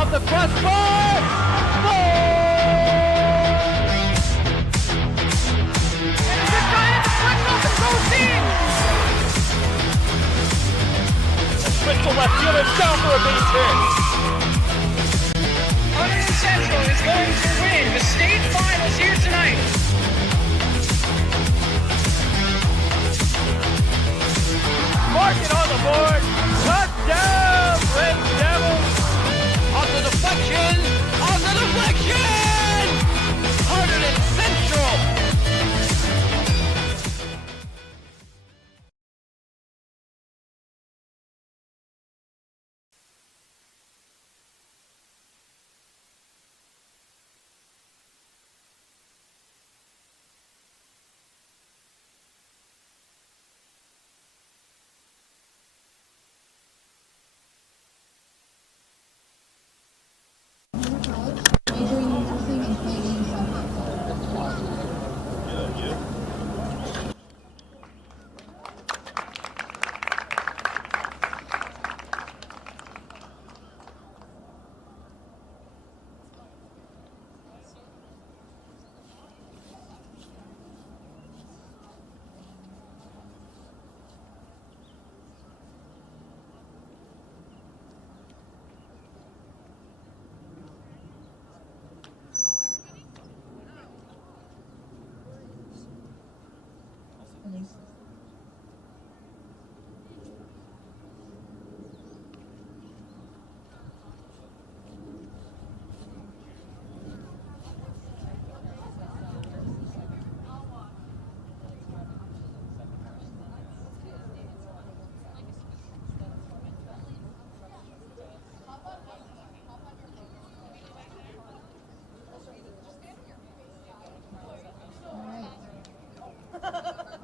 Off the crossbar! Goal! And the Giants flipped off the goal team! Sprint to left field and down for a base hit. Hunterdon Central is going to win the state finals here tonight. Mark it on the board. Touchdown, Red Devils. On the deflection. On the deflection. Hunterdon Central. Majoring in nursing and playing softball.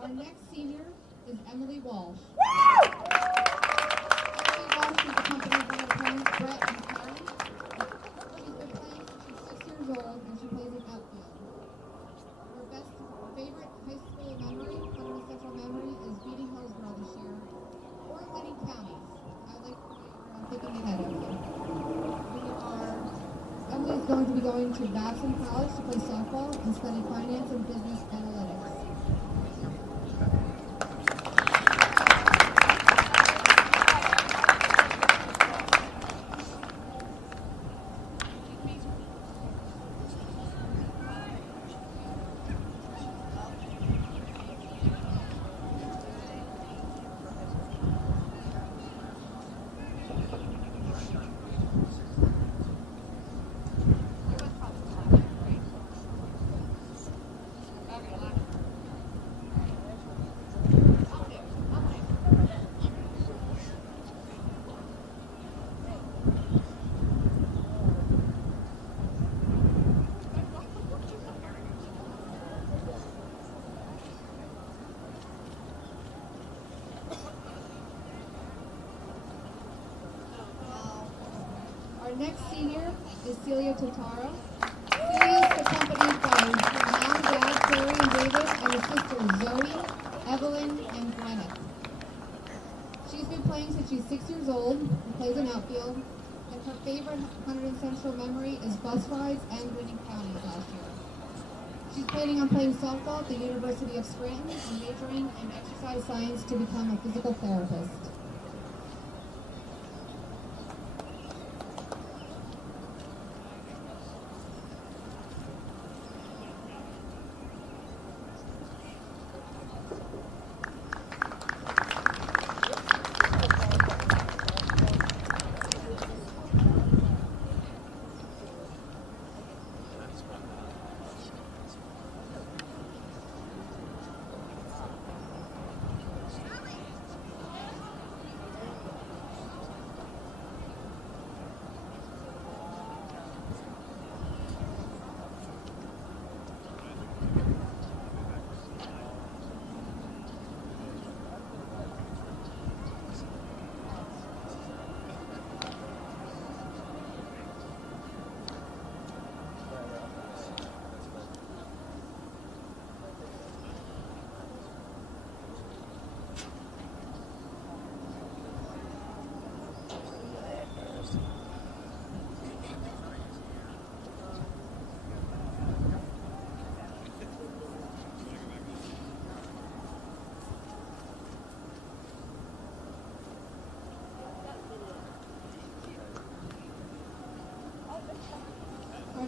Our next senior is Emily Walsh. Emily Walsh is accompanied by her parents, Brett and Karen. She's been playing since she's 6 years old, and she plays in outfield. Her favorite high school memory, Hunterdon Central memory, is beating Hillsborough this year, or leading counties. I'd like to I'm thinking ahead of you. Emily is going to be going to Babson College to play softball and study finance and business analytics. Our next senior is Celia Totaro. Celia is accompanied by her mom, dad, Terry and David, and her sisters Zoe, Evelyn, and Gwyneth. She's been playing since she's 6 years old and plays in outfield, and her favorite Hunterdon Central memory is bus rides and winning counties last year. She's planning on playing softball at the University of Scranton and majoring in exercise science to become a physical therapist.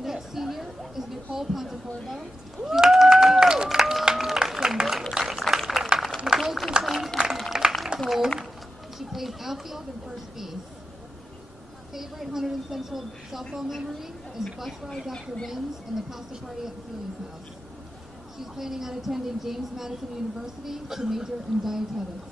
next senior is Nicole Pontecorvo. Nicole's been playing since she's 6 years old. She plays outfield and first base. Favorite Hunterdon Central softball memory is bus rides after wins and the pasta party at Celia's house. She's planning on attending James Madison University to major in dietetics.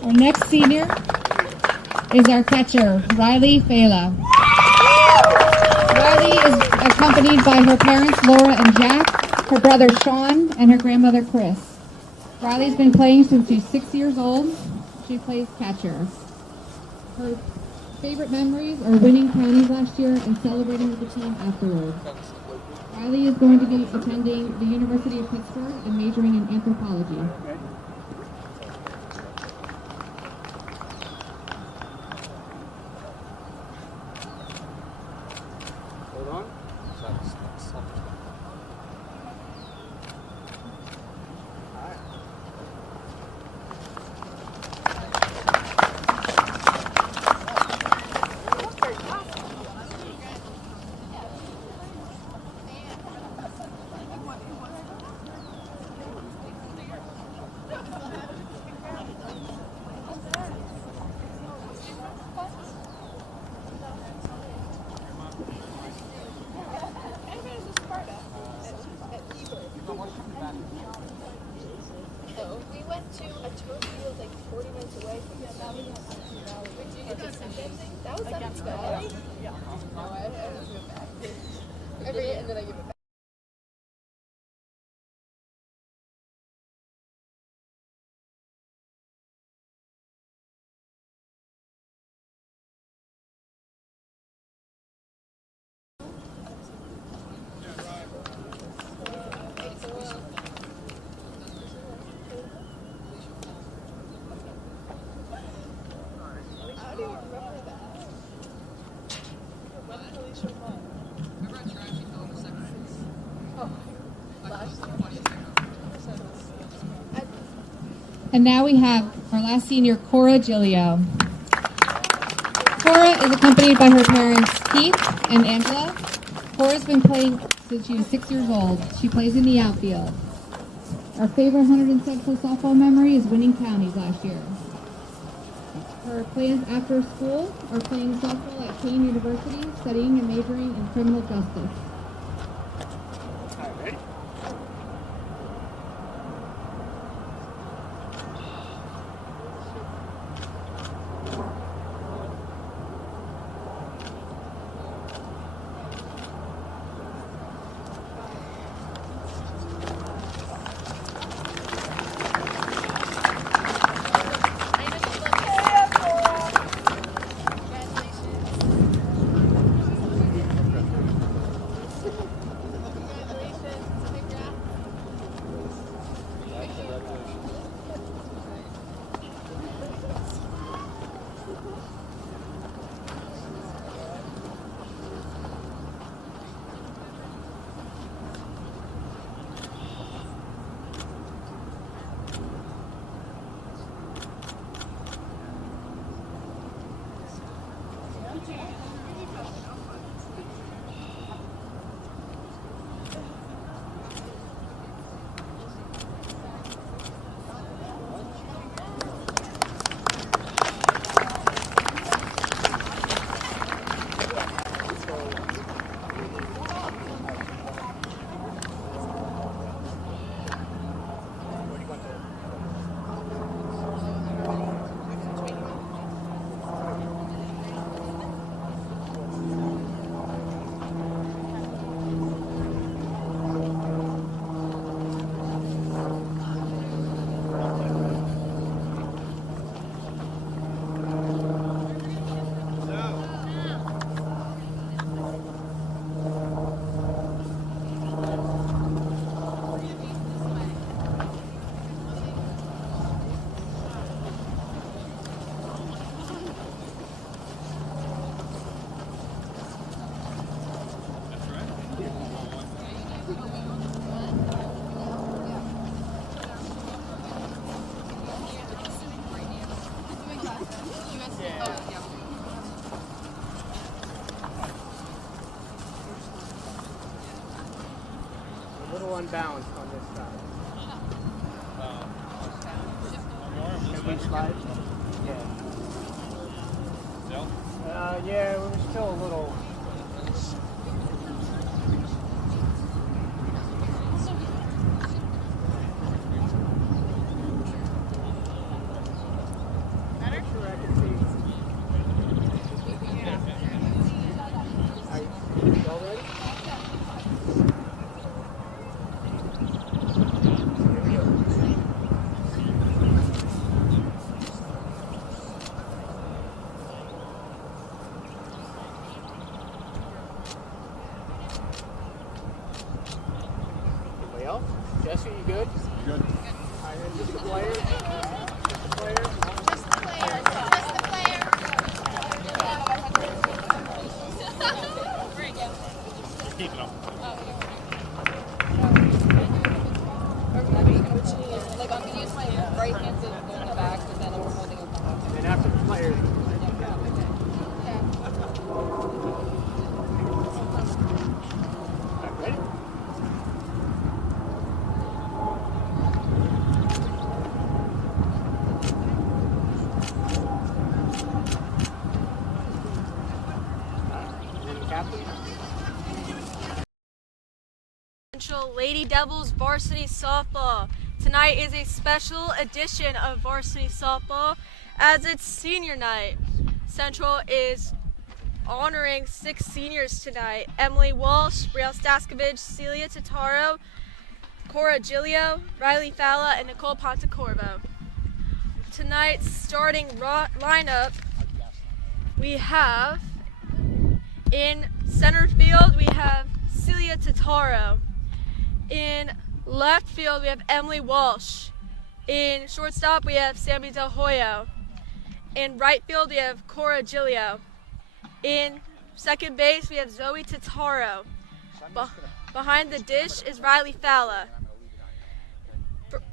Our next senior is our catcher, Riley Fela. Riley is accompanied by her parents, Laura and Jack, her brother, Sean, and her grandmother, Chris. Riley's been playing since she's 6 years old. She plays catcher. Her favorite memories are winning counties last year and celebrating with the team afterwards. Riley is going to be attending the University of Pittsburgh and majoring in anthropology. Hold on. We went to a tour field like 40 minutes away from the Valley. Did you get to see that was Seventh Valley? Yeah. No, I just go back. Every year, and then I give it back. And now we have our last senior, Cora Gilio. Cora is accompanied by her parents, Keith and Angela. Cora's been playing since she was 6 years old. She plays in the outfield. Our favorite Hunterdon Central softball memory is winning counties last year. Her plans after school are playing softball at Kane University, studying and majoring in criminal justice. a little unbalanced on this side. Can we slide? Yeah. Yeah, we were still a little. Better? Sure, I can see. Y'all ready? Here we go. Anybody else? Jesse, you good? Good. All right, then just the players. Just the players. Just the player. Just the player. Keep it up. Like I'm gonna use my right hand to go in the back, but then I'm holding up the left. And after the players. All right, ready? And the captain. Lady Devils varsity softball. Tonight is a special edition of varsity softball as it's senior night. Central is honoring 6 seniors tonight: Emily Walsh, Brielle Staskovich, Celia Totaro, Cora Giglio, Riley Falla, and Nicole Pontecorvo. Tonight's starting lineup, we have in center field, we have Celia Totaro. In left field, we have Emily Walsh. In shortstop, we have Sammy Del Hoyo. In right field, we have Cora Giglio. In second base, we have Zoe Totaro. Behind the dish is Riley Falla.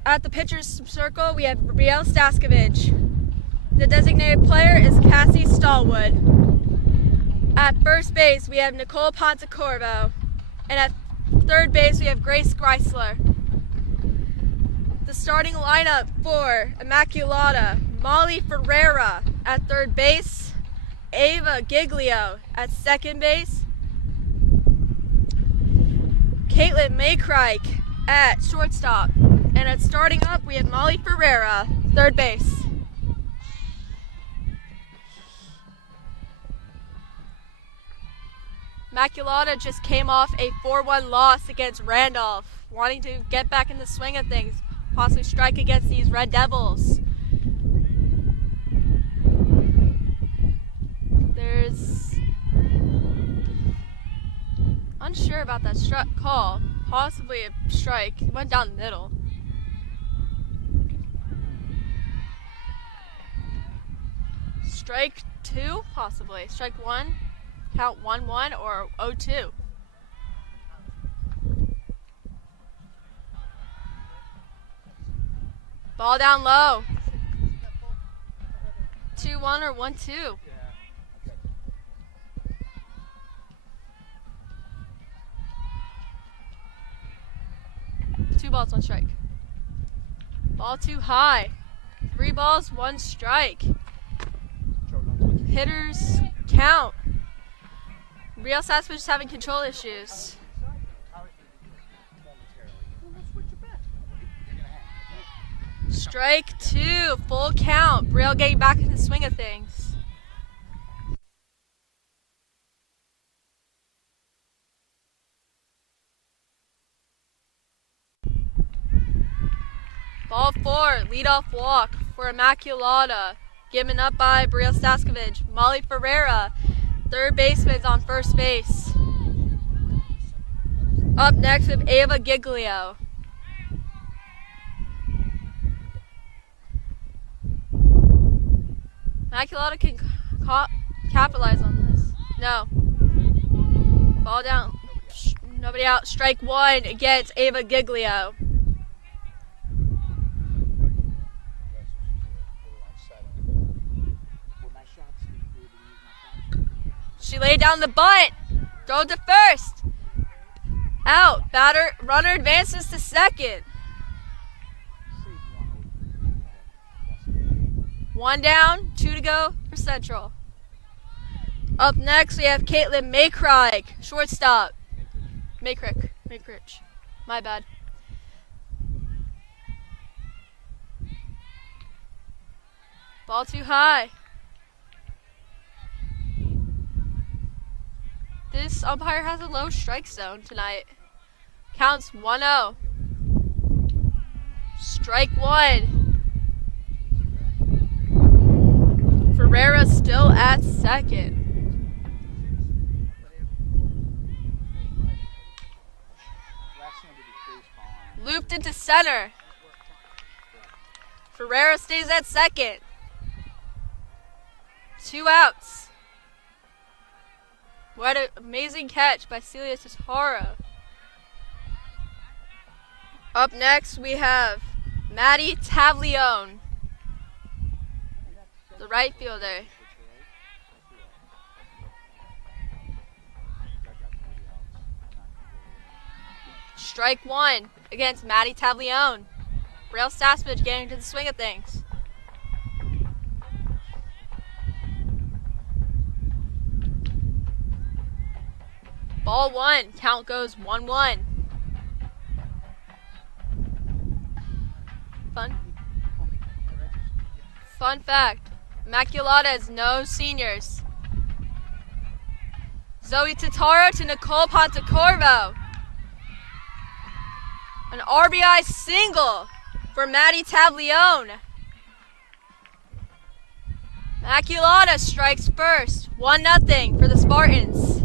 At the pitcher's circle, we have Brielle Staskovich. The designated player is Cassie Stallwood. At first base, we have Nicole Pontecorvo. And at third base, we have Grace Greisler. The starting lineup for Immaculata: Molly Ferreira at third base, Ava Giglio at second base, Caitlin Maykrike at shortstop. And at starting up, we have Molly Ferreira, third base. Immaculata just came off a 4-1 loss against Randolph, wanting to get back in the swing of things, possibly strike against these Red Devils. There's unsure about that call, possibly a strike. It went down the middle. Strike 2, possibly. Strike 1. Count 1-1 or 0-2. Ball down low. 2-1 or 1-2. 2 balls, 1 strike. Ball too high. 3 balls, 1 strike. Hitters count. Brielle Staskovich is having control issues. Strike 2, full count. Brielle getting back in the swing of things. Ball 4, leadoff walk for Immaculata. Given up by Brielle Staskovich. Molly Ferreira, third baseman, on first base. Up next with Ava Giglio. Immaculata can capitalize on this. No. Ball down. Nobody out. Strike 1 against Ava Giglio. She laid down the bunt. Throw to first. Out. Runner advances to second. 1 down, 2 to go for Central. Up next, we have Caitlin Maycraig, shortstop. Maycrick. My bad. Ball too high. This umpire has a low strike zone tonight. Counts 1-0. Strike 1. Ferreira still at second. Looped into center. Ferreira stays at second. 2 outs. What an amazing catch by Celia Totaro. Up next, we have Maddie Tavlione, the right fielder. Strike 1 against Maddie Tavlione. Braille Stassbridge getting into the swing of things. Ball 1, count goes 1-1. Fun fact, Immaculata has no seniors. Zoe Totaro to Nicole Pontecorvo. An RBI single for Maddie Tavlione. Immaculata strikes first, 1-0 for the Spartans.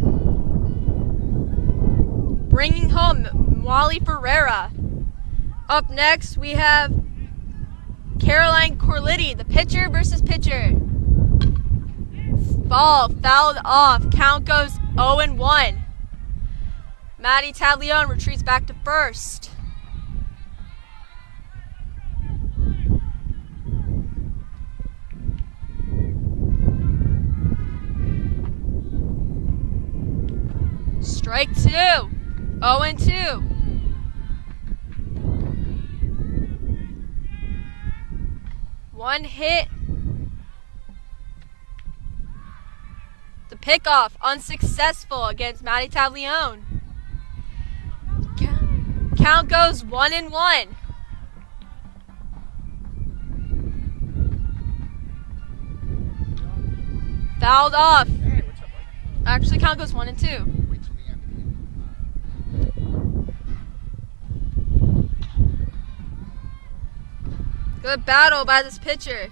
Bringing home Molly Ferreira. Up next, we have Caroline Corlitti, the pitcher versus pitcher. Ball fouled off. Count goes 0-1. Maddie Tavlione retreats back to first. Strike 2. 0-2. One hit. The pickoff unsuccessful against Maddie Tavlione. Count goes 1-1. Fouled off. Actually, count goes 1-2. Good battle by this pitcher.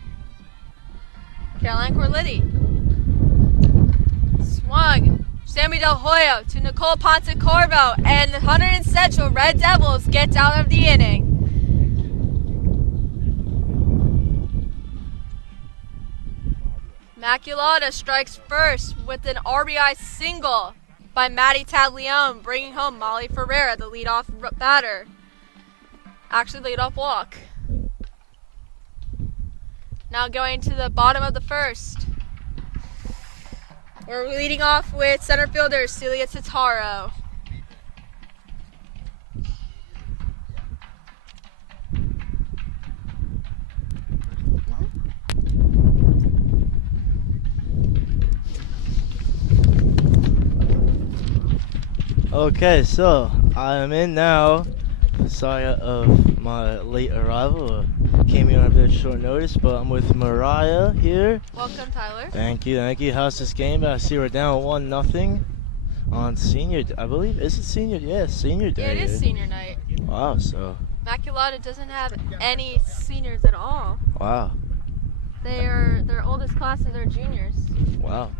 Caroline Corlitti. Swung. Sammy Del Hoyo to Nicole Pontecorvo, and the Hunterdon Central Red Devils gets out of the inning. Immaculata strikes first with an RBI single by Maddie Tavlione, bringing home Molly Ferreira, the leadoff batter. Actually, leadoff walk. Now going to the bottom of the first. We're leading off with center fielder Celia Totaro. Okay, so I am in now. Sorry of my late arrival. Came here on a bit short notice, but I'm with Mariah here. Welcome, Tyler. Thank you, thank you. How's this game? I see we're down 1-0 on senior. I believe is it senior? Yeah, senior day. Yeah, it is senior night. Wow, so. Immaculata doesn't have any seniors at all. Wow. Their oldest classes are juniors. Wow.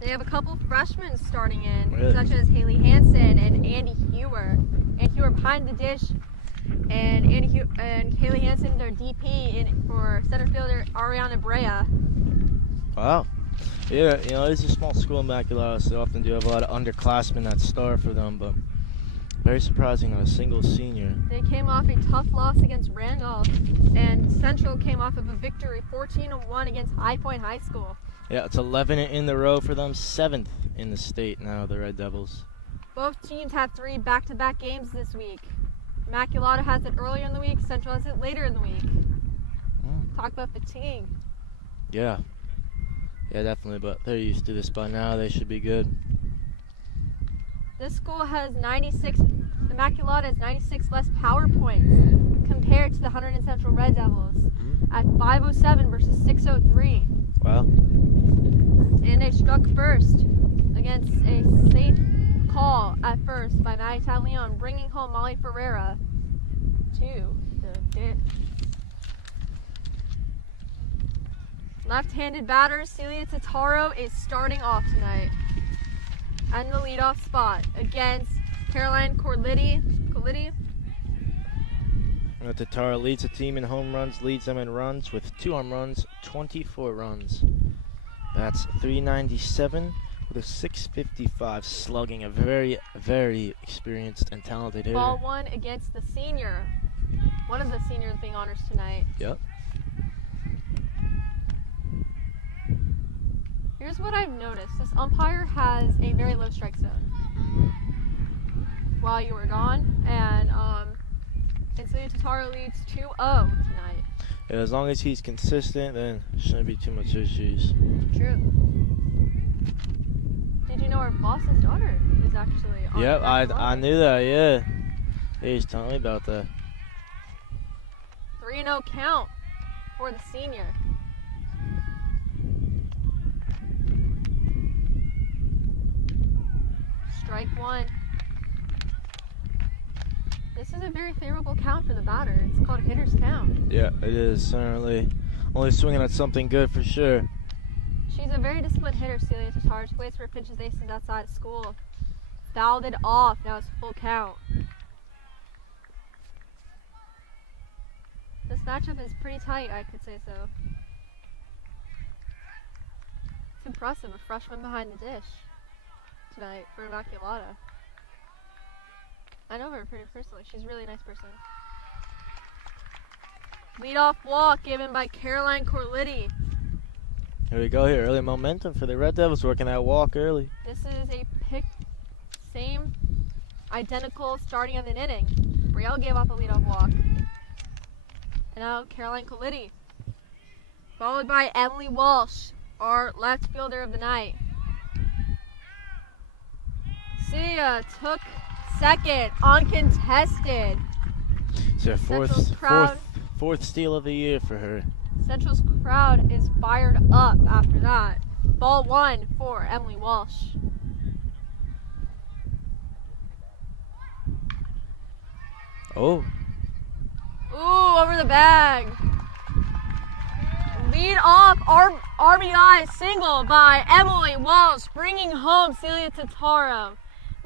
They have a couple freshmen starting in, Really? such as Haley Hansen and Andy Hewer. Andy Hewer behind the dish, and Haley Hansen, their DP for center fielder Ariana Brea. Wow. Yeah, you know, it's a small school, Immaculata, so they often do have a lot of underclassmen that star for them, but very surprising on a single senior. They came off a tough loss against Randolph, and Central came off of a victory 14-1 against High Point High School. Yeah, it's 11 in the row for them, 7th in the state now, the Red Devils. Both teams have 3 back-to-back games this week. Immaculata has it earlier in the week. Central has it later in the week. Talk about fatigue. Yeah. Yeah, definitely, but they're used to this by now. They should be good. This school has 96, Immaculata has 96 less power points compared to the Hunterdon Central Red Devils at 507 versus 603. Wow. And they struck first against a safe call at first by Immaculata Leon, bringing home Molly Ferreira to the ditch. Left-handed batter Celia Totaro is starting off tonight in the leadoff spot against Caroline Corlitti. Totaro leads the team in home runs, leads them in runs with 2 home runs, 24 runs. That's 397 with a 655 slugging. A very, very experienced and talented hitter. Ball 1 against the senior. One of the seniors being honors tonight. Yep. Here's what I've noticed. This umpire has a very low strike zone while you were gone, and Celia Totaro leads 2-0 tonight. Yeah, as long as he's consistent, then shouldn't be too much issues. True. Did you know our boss's daughter is actually on? Yep, I knew that, yeah. He was telling me about that. 3-0 count for the senior. Strike 1. This is a very favorable count for the batter. It's called hitter's count. Yeah, it is, certainly. Only swinging at something good for sure. She's a very disciplined hitter, Celia Totaro. She waits for pitches aces outside of school. Fouled it off. Now it's full count. This matchup is pretty tight, I could say so. It's impressive, a freshman behind the dish tonight for Immaculata. I know her pretty personally. She's a really nice person. Leadoff walk given by Caroline Corlitti. Here we go here. Early momentum for the Red Devils, working that walk early. This is a same identical starting of an inning. Brielle gave up a leadoff walk. And now Caroline Corlitti, followed by Emily Walsh, our left fielder of the night. Sia took second, uncontested. It's her fourth steal of the year for her. Central's crowd is fired up after that. Ball 1 for Emily Walsh. Oh. Ooh, over the bag. Lead off RBI single by Emily Walsh, bringing home Celia Totaro.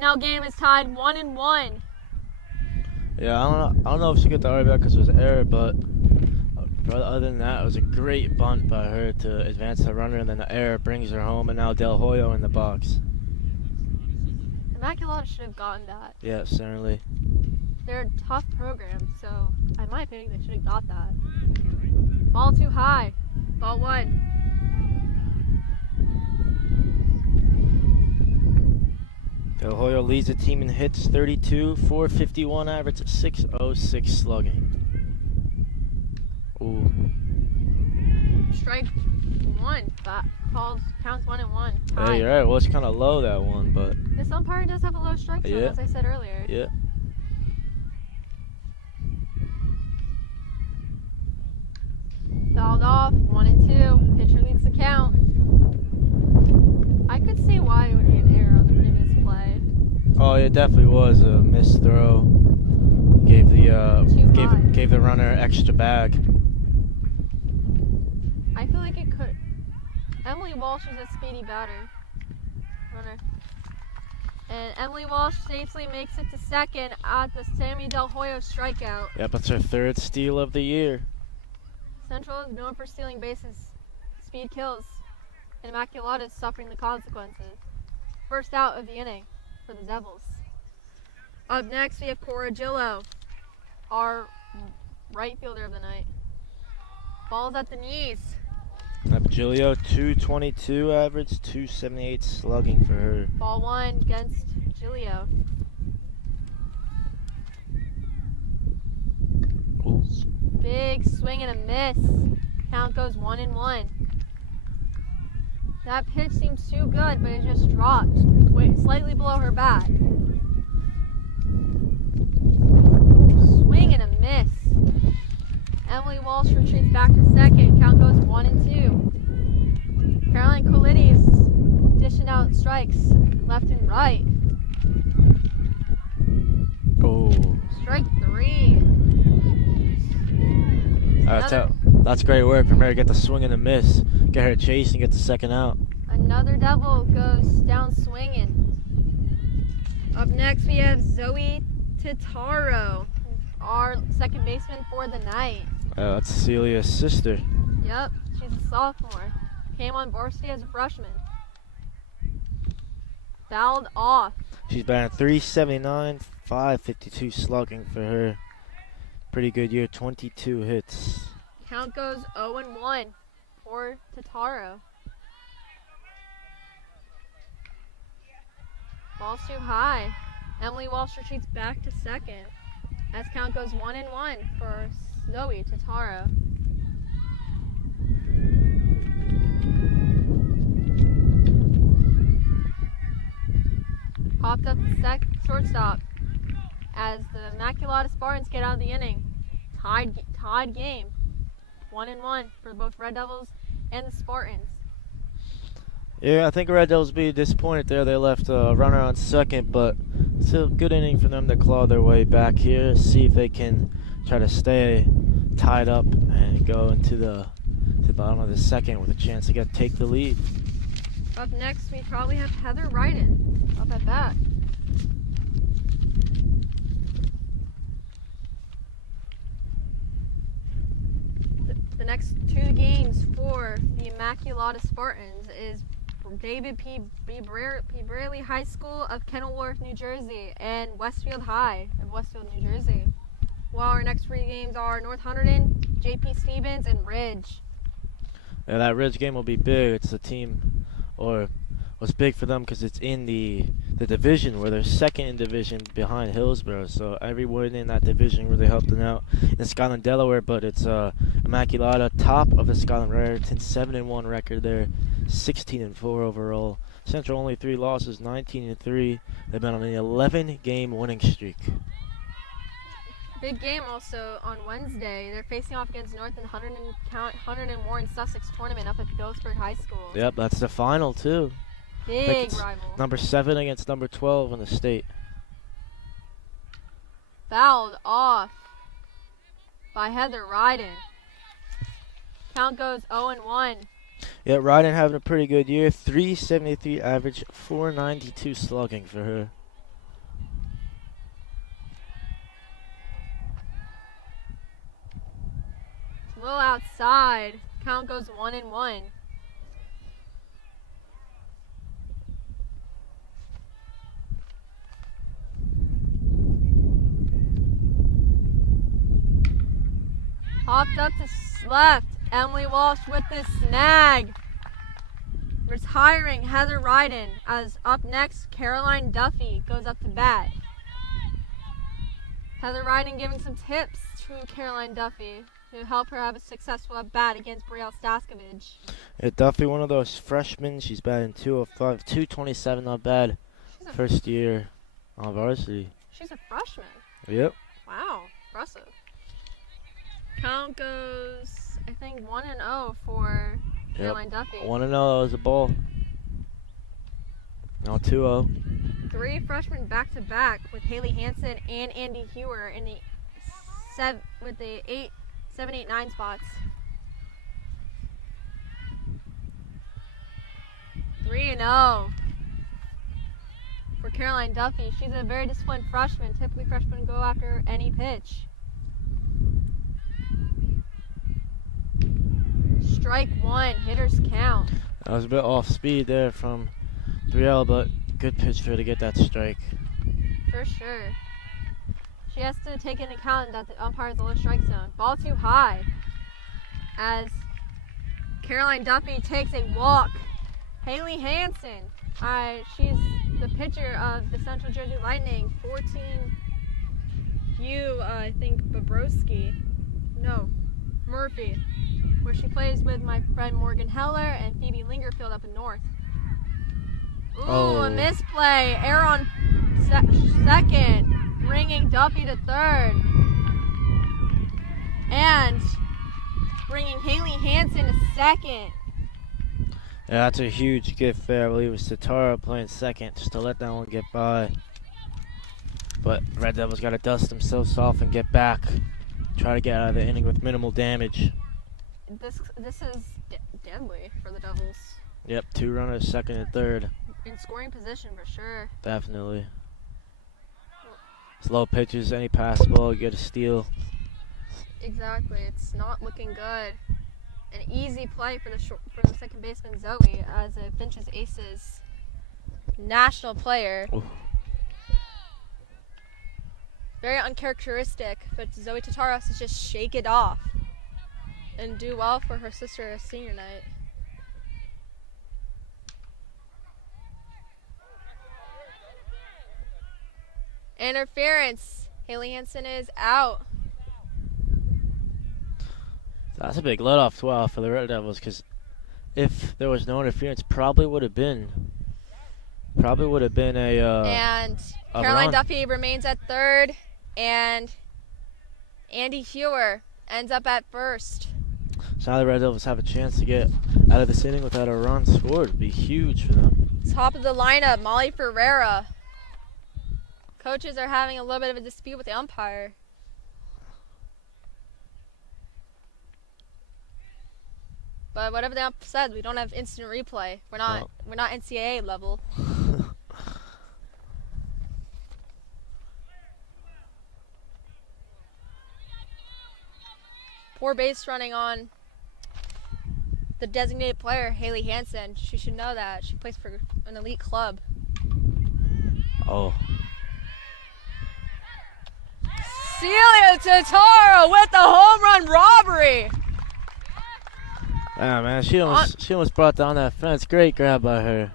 Now game is tied 1-1. Yeah, I don't know if she got the RBI because it was an error, but other than that, it was a great bunt by her to advance the runner, and then the error brings her home, and now Del Hoyo in the box. Immaculata should have gotten that. Yeah, certainly. They're a tough program, so in my opinion, they should have got that. Ball too high. Ball 1. Del Hoyo leads the team in hits, 32, 451 average, 606 slugging. Ooh. Strike 1. That counts 1-1. Hey, you're right. Well, it's kind of low, that one, but. This umpire does have a low strike zone, as I said earlier. Yeah. Fouled off, 1-2. Pitcher leads the count. I could see why it would be an error on the previous play. Oh, it definitely was a missed throw. Gave the runner extra bag. I feel like it could. Emily Walsh is a speedy runner. And Emily Walsh safely makes it to second at the Sammy Del Hoyo strikeout. Yep, it's her 3rd steal of the year. Central is known for stealing bases, speed kills, and Immaculata is suffering the consequences. First out of the inning for the Devils. Up next, we have Cora Gillo, our right fielder of the night. Ball's at the knees. That Julio, 222 average, 278 slugging for her. Ball one against Julio. Ooh. Big swing and a miss. Count goes 1-1. That pitch seemed too good, but it just dropped. Slightly below her bat. Swing and a miss. Emily Walsh retreats back to second. Count goes 1-2. Caroline Colitti's dishing out strikes left and right. Oh. Strike three. That's great work from her to get the swing and the miss. Get her chase and get the second out. Another double goes down swinging. Up next we have Zoe Titaro, our second baseman for the night. That's Celia's sister. Yep, she's a sophomore. Came on varsity as a freshman. Fouled off. She's batting 379, 552 slugging for her. Pretty good year, 22 hits. Count goes 0-1 for Titaro. Ball's too high. Emily Walsh retreats back to second. As count goes 1-1 for Zoe Titaro. Popped up the shortstop as the Immaculata Spartans get out of the inning. Tied game. 1-1 for both Red Devils and the Spartans. Yeah, I think Red Devils be disappointed there. They left a runner on second, but still a good inning for them to claw their way back here. See if they can try to stay tied up and go into the bottom of the second with a chance to take the lead. Up next, we probably have Heather Ryden up at bat. The next two games for the Immaculata Spartans is David P. Braley High School of Kenilworth, New Jersey, and Westfield High of Westfield, New Jersey. While our next three games are North Hunterdon, J.P. Stevens, and Ridge. Yeah, that Ridge game will be big. It's a team, or was big for them because it's in the division where they're second in division behind Hillsborough. So every win in that division really helped them out in Scotland, Delaware. But it's Immaculata, top of the Scotland Raritan, 7-1 record there, 16-4 overall. Central only 3 losses, 19-3. They've been on an 11-game winning streak. Big game also on Wednesday. They're facing off against North and Hunterdon Warren Sussex tournament up at Phillipsburg High School. Yep, that's the final too. Big rival. Number 7 against number 12 in the state. Fouled off by Heather Ryden. Count goes 0-1. Yeah, Ryden having a pretty good year. 373 average, 492 slugging for her. A little outside. Count goes 1-1. Popped up to left. Emily Walsh with the snag. Retiring Heather Ryden. As up next, Caroline Duffy goes up to bat. Heather Ryden giving some tips to Caroline Duffy to help her have a successful at bat against Brielle Staskovich. Yeah, Duffy, one of those freshmen. She's batting 205, 227, not bad. First year on varsity. She's a freshman. Yep. Wow, impressive. Count goes, I think, 1-0 for Caroline Duffy. 1-0, that was a ball. Now 2-0. 3 freshmen back-to-back with Haley Hansen and Andy Hewer in the 7, 8, 9 spots. 3-0 for Caroline Duffy. She's a very disciplined freshman. Typically, freshmen go after any pitch. Strike 1, hitters count. That was a bit off speed there from Brielle, but good pitch for her to get that strike. For sure. She has to take into account that the umpire is a low strike zone. Ball too high as Caroline Duffy takes a walk. Haley Hansen, she's the pitcher of the Central Jersey Lightning, 14U, I think Murphy, where she plays with my friend Morgan Heller and Phoebe Lingerfield up in North. Ooh, a misplay. Error on second, bringing Duffy to third. And bringing Haley Hansen to second. Yeah, that's a huge gift there. I believe it was Tatara playing second just to let that one get by. But Red Devils got to dust themselves off and get back. Try to get out of the inning with minimal damage. This is deadly for the Devils. Yep, 2 runners, second and third. In scoring position for sure. Definitely. Slow pitches, any pass ball, you get a steal. Exactly, it's not looking good. An easy play for the second baseman Zoe as a Finch's Aces national player. Ooh. Very uncharacteristic, but Zoe Tataro has to just shake it off and do well for her sister senior night. Interference. Haley Hansen is out. That's a big let-off for the Red Devils, because if there was no interference, probably would have been a and Caroline Duffy remains at third, and Andy Hewer ends up at first. So now the Red Devils have a chance to get out of this inning without a run scored. It'd be huge for them. Top of the lineup, Molly Ferreira. Coaches are having a little bit of a dispute with the umpire. But whatever the ump said, we don't have instant replay. We're not NCAA level. Poor base running on the designated player, Haley Hansen. She should know that. She plays for an elite club. Oh. Celia Tataro with the home run robbery. Yeah, man, she almost brought down that fence. Great grab by her.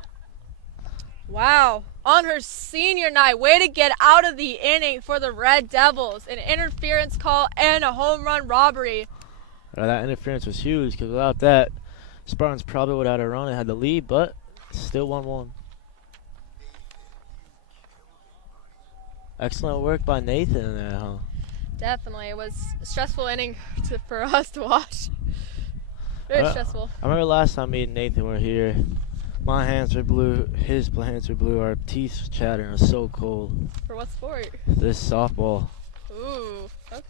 Wow. On her senior night, way to get out of the inning for the Red Devils. An interference call and a home run robbery. That interference was huge, because without that, Spartans probably would have had a run and had the lead, but still 1-1. Excellent work by Nathan in there, huh? Definitely. It was a stressful inning for us to watch. Very stressful. I remember last time me and Nathan were here. My hands were blue, his hands were blue, our teeth were chattering. It was so cold. For what sport? This softball. Ooh, okay.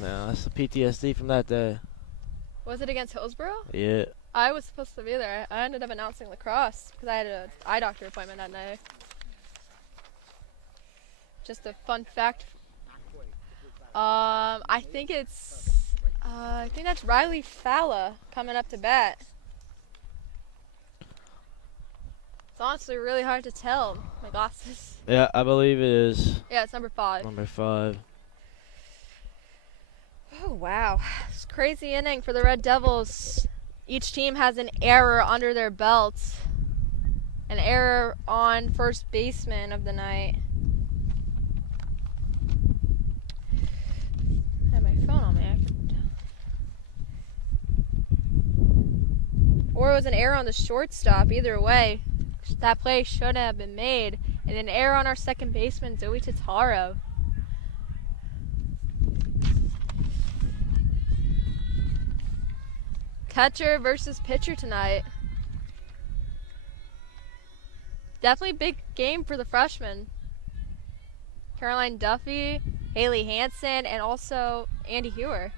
Yeah, that's the PTSD from that day. Was it against Hillsborough? Yeah. I was supposed to be there. I ended up announcing lacrosse because I had an eye doctor appointment that night. Just a fun fact. I think that's Riley Falla coming up to bat. It's honestly really hard to tell. My glasses. Yeah, I believe it is. Yeah, it's number 5. Number 5. Oh, wow. It's a crazy inning for the Red Devils. Each team has an error under their belts. An error on first baseman of the night. I have my phone on me. Or it was an error on the shortstop. Either way, that play should have been made. And an error on our second baseman, Zoe Tataro. Catcher versus pitcher tonight. Definitely big game for the freshmen. Caroline Duffy, Haley Hansen, and also Andy Hewer.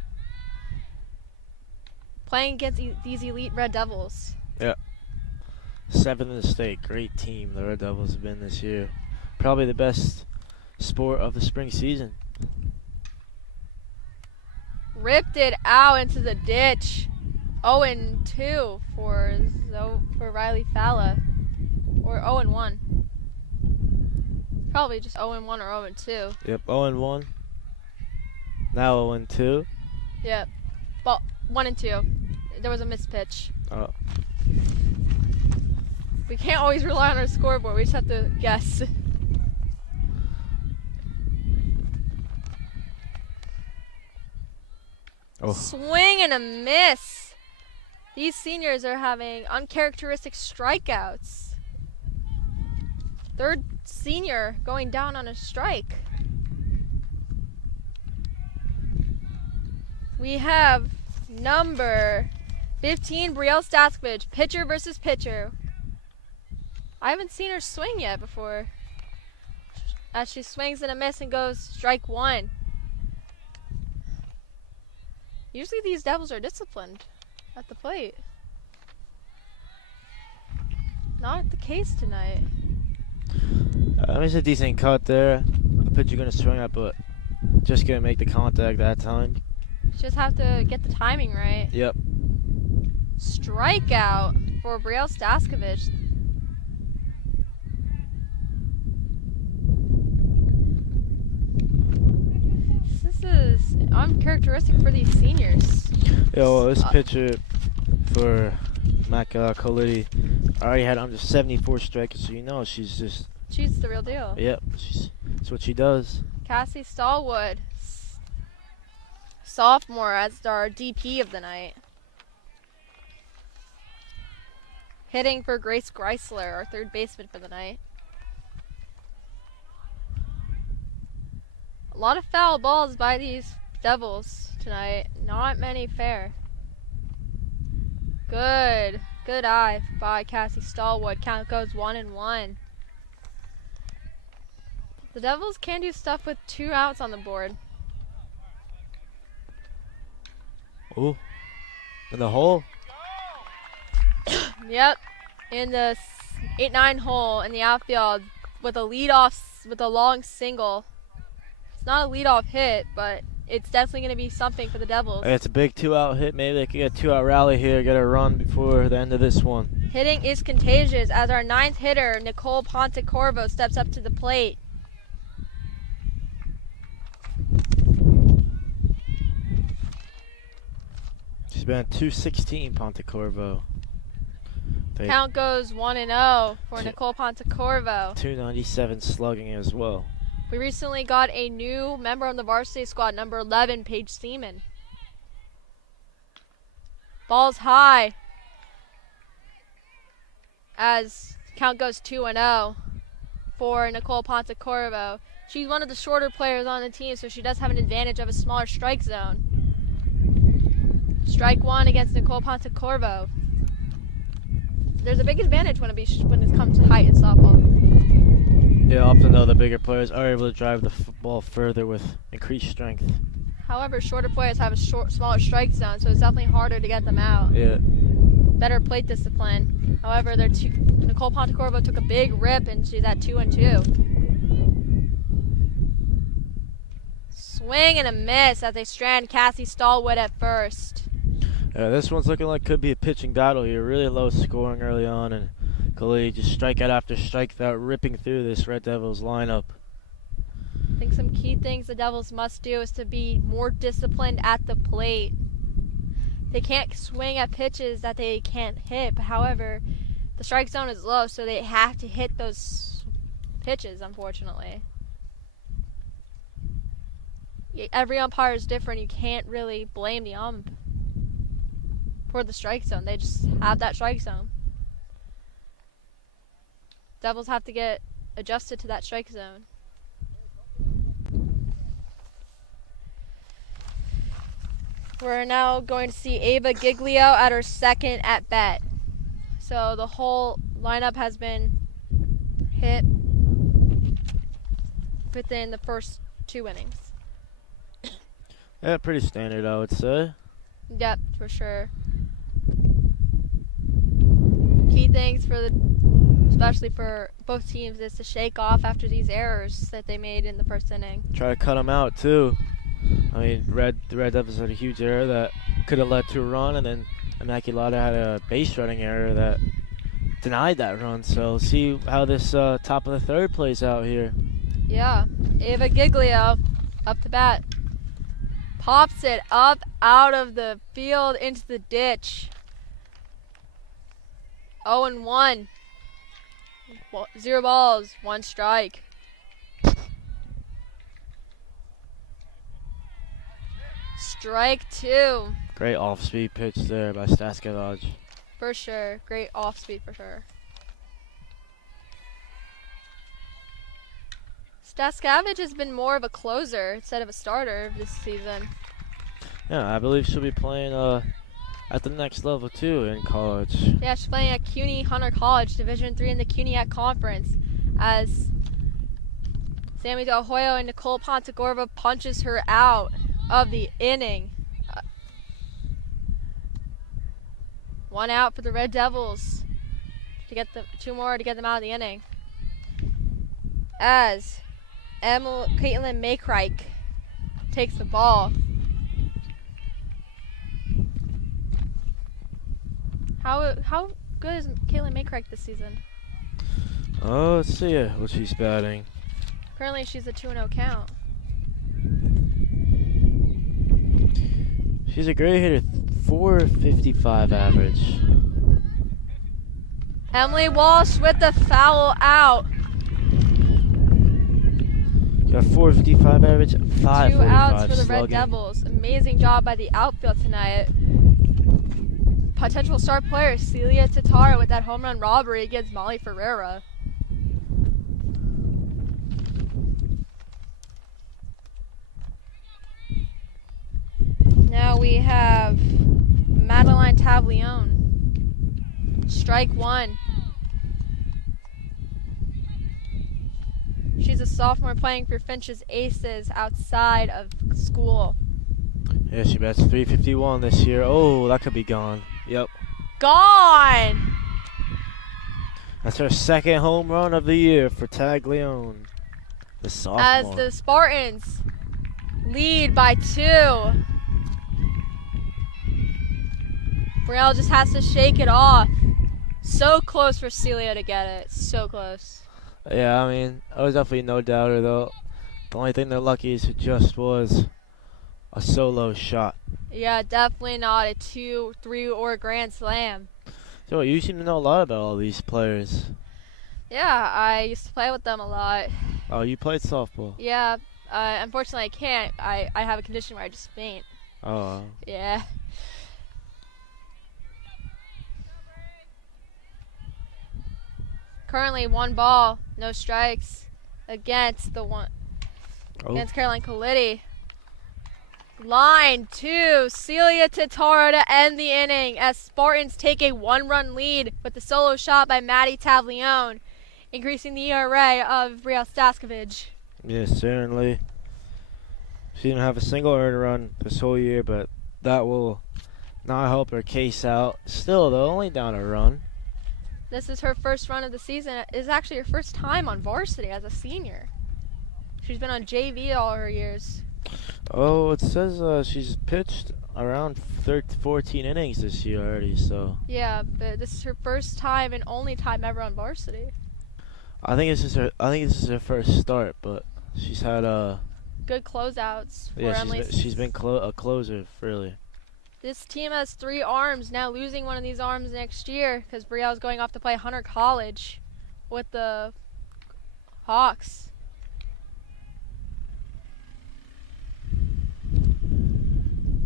Playing against these elite Red Devils. Yeah. 7th in the state. Great team the Red Devils have been this year. Probably the best sport of the spring season. Ripped it out into the ditch. 0-2 for Riley Falla. Or 0-1. Probably just 0-1 or 0-2. Yep, 0-1. Now 0-2. Yep. Well, 1 and 2. there was a missed pitch. Oh. We can't always rely on our scoreboard. We just have to guess. Oh. Swing and a miss. These seniors are having uncharacteristic strikeouts. Third senior going down on a strike. We have number 15, Brielle Staskovich, pitcher versus pitcher. I haven't seen her swing yet before. As she swings and a miss and goes strike one. Usually these Devils are disciplined at the plate. Not the case tonight. It's a decent cut there. A pitcher gonna swing at, but just gonna make the contact that time. Just have to get the timing right. Yep. Strikeout for Brielle Staskovich. This is uncharacteristic for these seniors. Yeah, well, this pitcher for Immaculata already had under 74 strikes, so you know she's just... She's the real deal. Yep, that's what she does. Cassie Stallwood, sophomore, as our DP of the night. Hitting for Grace Greisler, our third baseman for the night. A lot of foul balls by these Devils tonight. Not many fair. Good eye by Cassie Stallwood. Count goes 1-1. The Devils can do stuff with 2 outs on the board. Oh, in the hole. Yep, in the 8-9 hole in the outfield with a with a long single. It's not a leadoff hit, but it's definitely going to be something for the Devils. It's a big 2-out hit. Maybe they could get a 2-out rally here, get a run before the end of this one. Hitting is contagious as our 9th hitter, Nicole Pontecorvo, steps up to the plate. She's been at 216, Pontecorvo. Count goes 1-0 for Nicole Pontecorvo. 297 slugging as well. We recently got a new member on the varsity squad, number 11, Paige Seaman. Ball's high as count goes 2-0 for Nicole Pontecorvo. She's one of the shorter players on the team, so she does have an advantage of a smaller strike zone. Strike one against Nicole Pontecorvo. There's a big advantage when it comes to height in softball. Yeah, often though the bigger players are able to drive the ball further with increased strength. However, shorter players have a smaller strike zone, so it's definitely harder to get them out. Yeah. Better plate discipline. However, Nicole Pontecorvo took a big rip, and she's at 2-2. Swing and a miss as they strand Cassie Stallwood at first. Yeah, this one's looking like could be a pitching battle here. Really low scoring early on, and Khalid just strikeout after strikeout, ripping through this Red Devils lineup. I think some key things the Devils must do is to be more disciplined at the plate. They can't swing at pitches that they can't hit. However, the strike zone is low, so they have to hit those pitches, unfortunately. Every umpire is different. You can't really blame the ump for the strike zone. They just have that strike zone. Devils have to get adjusted to that strike zone. We're now going to see Ava Giglio at her second at bat. So the whole lineup has been hit within the first 2 innings. Yeah, pretty standard, I would say. Yep, for sure. Key things especially for both teams, is to shake off after these errors that they made in the first inning. Try to cut them out too. I mean, the Red Devils had a huge error that could have led to a run, and then Immaculata had a base running error that denied that run. So see how this top of the third plays out here. Yeah, Ava Giglio up to bat. Pops it up out of the field into the ditch. 0-1. 0 balls, 1 strike. Strike 2. Great off-speed pitch there by Staskevich. For sure. Great off speed for sure. Staskevich has been more of a closer instead of a starter this season. Yeah, I believe she'll be playing at the next level too in college. Yeah, she's playing at CUNY Hunter College, Division III in the CUNYAC Conference, as Sammy Del Hoyo and Nicole Pontegorva punches her out of the inning. 1 out for the Red Devils to get the 2 more to get them out of the inning. As Caitlin Maykrike takes the ball. How good is Caitlin Maykrike this season? Oh, let's see what she's batting. Currently, she's a 2-0 count. She's a great hitter, 455 average. Emily Walsh with the foul out. Got 455 average, 545 2 outs for the slugging. Red Devils. Amazing job by the outfield tonight. Potential star player Celia Tatara with that home run robbery against Molly Ferreira. Now we have Madeline Tablione. Strike 1. She's a sophomore playing for Finch's Aces outside of school. Yeah, she bats 351 this year. Oh, that could be gone. Yep. Gone! That's her 2nd home run of the year for Taglione, the sophomore. As the Spartans lead by 2. Brielle just has to shake it off. So close for Celia to get it. So close. Yeah, I mean, I was definitely no doubter though. The only thing they're lucky is it just was a solo shot. Yeah, definitely not a 2, 3, or grand slam. So you seem to know a lot about all these players. Yeah, I used to play with them a lot. Oh, you played softball? Yeah, unfortunately I can't. I have a condition where I just faint. Oh. Yeah. Currently 1 ball, no strikes against against Caroline Colletti. Line 2, Celia Tatara to end the inning as Spartans take a 1-run lead with the solo shot by Maddie Tablione, increasing the ERA of Brielle Staskevich. Yes, certainly. She didn't have a single earned run this whole year, but that will not help her case out. Still, though, only down a run. This is her first run of the season. It is actually her first time on varsity as a senior. She's been on JV all her years. Oh, it says she's pitched around 14 innings this year already, so. Yeah, but this is her first time and only time ever on varsity. I think this is her first start, but she's had good closeouts for yeah, Emily. she's been a closer, really. This team has 3 arms, now losing one of these arms next year because Brielle's going off to play Hunter College with the Hawks.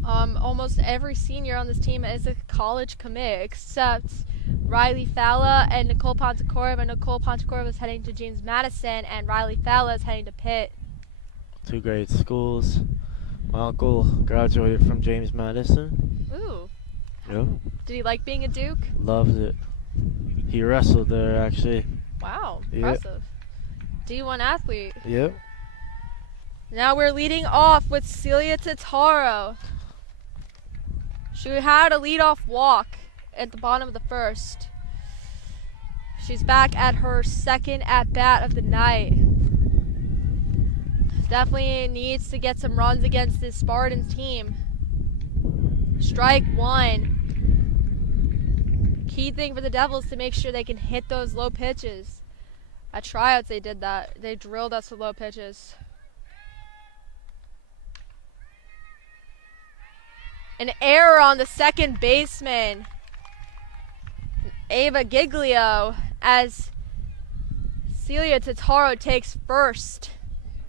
Almost every senior on this team is a college commit except Riley Falla and Nicole Pontecorva. Nicole Pontecorva is heading to James Madison and Riley Falla is heading to Pitt. 2 great schools. My uncle graduated from James Madison. Ooh. Yep. Did he like being a Duke? Loved it. He wrestled there, actually. Wow, Yep. impressive. D1 athlete. Yep. Now we're leading off with Celia Tataro. She had a leadoff walk at the bottom of the first. She's back at her 2nd at-bat of the night. Definitely needs to get some runs against this Spartans team. Strike 1. Key thing for the Devils to make sure they can hit those low pitches. At tryouts they did that. They drilled us with low pitches. An error on the second baseman, Ava Giglio, as Celia Totaro takes first.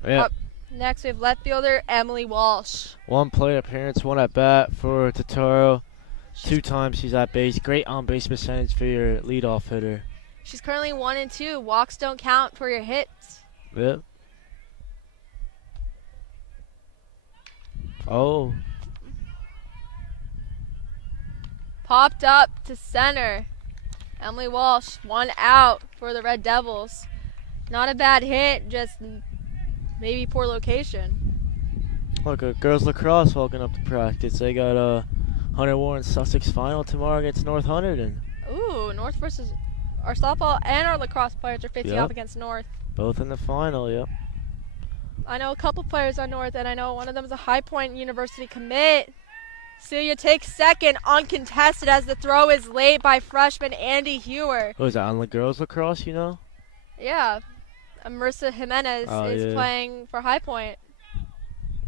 Yep. Up next, we have left fielder Emily Walsh. 1 plate appearance, 1 at bat for Totaro. 2 times she's at base. Great on base percentage for your leadoff hitter. She's currently 1 and 2. Walks don't count for your hits. Yep. Oh. Popped up to center. Emily Walsh, 1 out for the Red Devils. Not a bad hit, just maybe poor location. Look, girls lacrosse walking up to practice. They got Hunter Warren Sussex final tomorrow against North Hunterdon. Ooh, North versus our softball and our lacrosse players are facing Yep. off against North. Both in the final, yep. I know a couple players on North, and I know one of them is a High Point University commit. Celia takes second uncontested as the throw is late by freshman Andy Hewer. Who is that, on the girls lacrosse, you know? Yeah, Marissa Jimenez is playing for High Point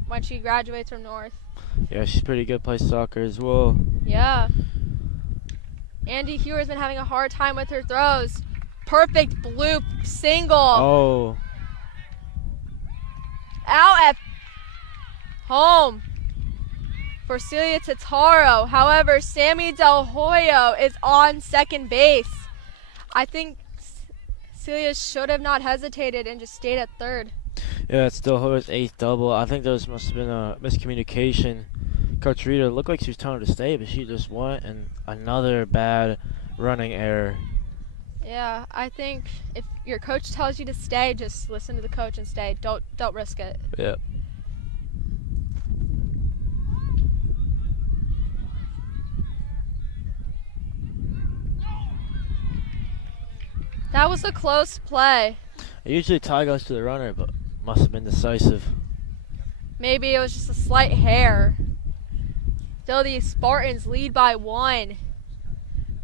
when she graduates from North. Yeah, she's pretty good, plays soccer as well. Yeah. Andy Hewer has been having a hard time with her throws. Perfect bloop single. Oh. Out at home for Celia Totaro. However, Sammy Del Hoyo is on second base. I think Celia should have not hesitated and just stayed at third. Yeah, it's still Hoyo's 8th double. I think those must have been a miscommunication. Coach Rita looked like she was telling her to stay, but she just went, and another bad running error. Yeah, I think if your coach tells you to stay, just listen to the coach and stay. Don't risk it. Yeah. That was a close play. Usually tie goes to the runner, but must have been decisive. Maybe it was just a slight hair. Still, the Spartans lead by 1.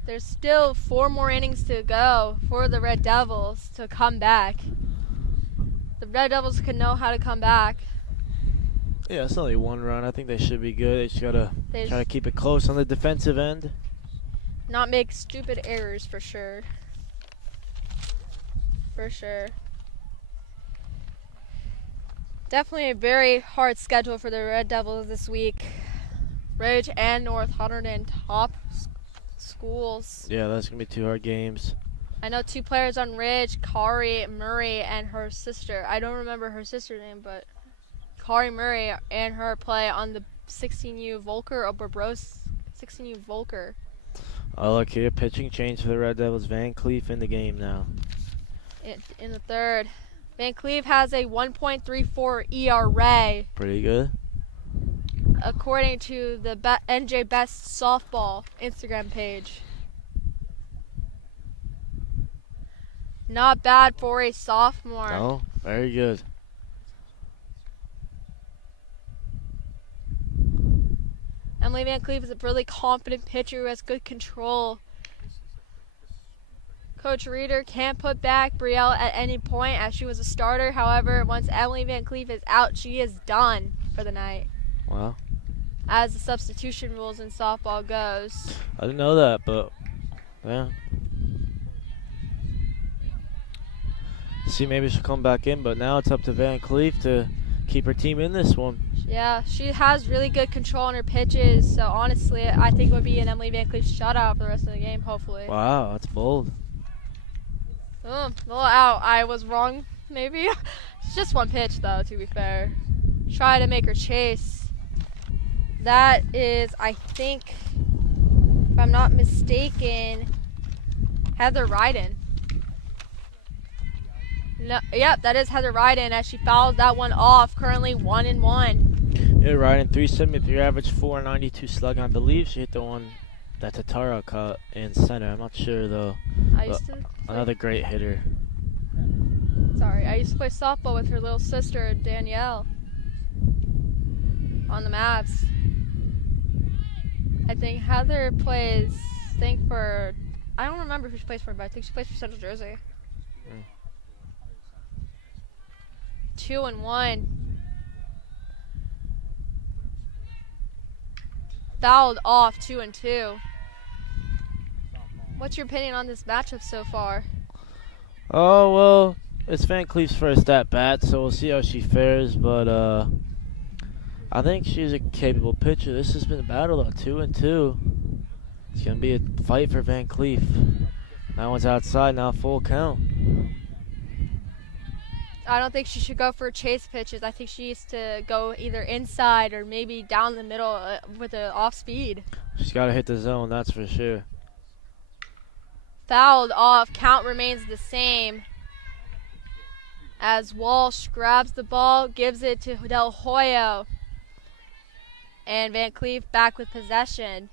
There's still 4 more innings to go for the Red Devils to come back. The Red Devils can know how to come back. Yeah, it's only 1 run. I think they should be good. They just gotta try to keep it close on the defensive end. Not make stupid errors for sure. For sure. Definitely a very hard schedule for the Red Devils this week. Ridge and North Hunterdon, top schools. Yeah, that's going to be 2 hard games. I know 2 players on Ridge, Kari Murray and her sister. I don't remember her sister's name, but Kari Murray and her play on the 16U Volker or Bobros 16U Volker. Oh, look here, pitching change for the Red Devils. Van Cleef in the game now. In the third. Van Cleef has a 1.34 ERA. Pretty good. According to the NJ Best Softball Instagram page. Not bad for a sophomore. No, very good. Emily Van Cleef is a really confident pitcher who has good control. Coach Reeder can't put back Brielle at any point as she was a starter. However, once Emily Van Cleef is out, she is done for the night. Wow. As the substitution rules in softball goes. I didn't know that, but yeah. See, maybe she'll come back in, but now it's up to Van Cleef to keep her team in this one. Yeah, she has really good control on her pitches, so honestly, I think it would be an Emily Van Cleef shutout for the rest of the game, hopefully. Wow, that's bold. Oh, a little out. I was wrong, maybe. It's just 1 pitch, though, to be fair. Try to make her chase. That is, I think, if I'm not mistaken, Heather Ryden. No, yep, that is Heather Ryden as she fouled that one off. Currently 1-1. Yeah, Ryden 373 average, 492 slug. I believe she hit the one that Totaro caught in center. I'm not sure though. Another great hitter. I used to play softball with her little sister Danielle on the Mavs. I think Heather plays. I don't remember who she plays for, but I think she plays for Central Jersey. 2-1. fouled off 2-2. What's your opinion on this matchup so far? Oh, well, it's Van Cleef's first at bat, so we'll see how she fares, but I think she's a capable pitcher. This has been a battle, though, 2-2. It's going to be a fight for Van Cleef. That one's outside, now full count. I don't think she should go for chase pitches. I think she needs to go either inside or maybe down the middle with an off speed. She's got to hit the zone, that's for sure. Fouled off. Count remains the same. As Walsh grabs the ball, gives it to Del Hoyo. And Van Cleef back with possession.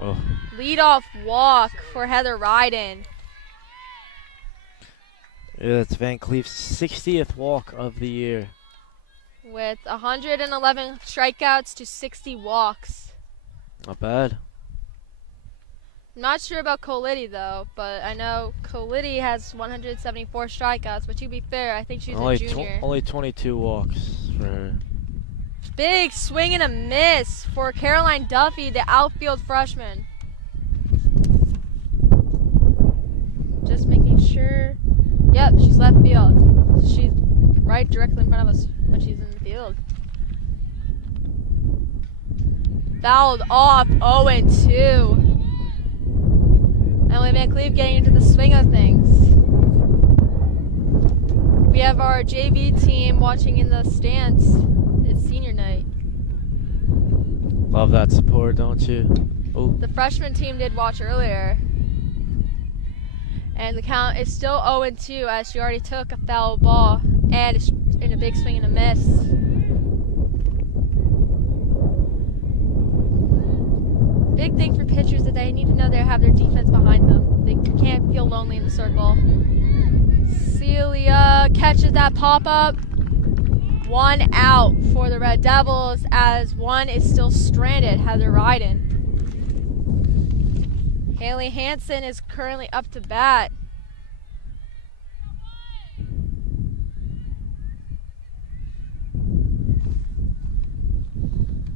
Oh. Leadoff walk for Heather Ryden. Yeah, it's Van Cleef's 60th walk of the year. With 111 strikeouts to 60 walks. Not bad. I'm not sure about Colidi though, but I know Colidi has 174 strikeouts, but to be fair, I think she's a junior. Only 22 walks for her. Big swing and a miss for Caroline Duffy, the outfield freshman. Just making sure. Yep, she's left field. She's right directly in front of us when she's in the field. Fouled off, 0-2. Emily Van Cleef getting into the swing of things. We have our JV team watching in the stands. It's senior night. Love that support, don't you? Oh. The freshman team did watch earlier. And the count is still 0-2 as she already took a foul ball and is in a big swing and a miss. Big thing for pitchers that they need to know they have their defense behind them. They can't feel lonely in the circle. Celia catches that pop-up. 1 out for the Red Devils as one is still stranded, Heather Ryden. Haley Hansen is currently up to bat.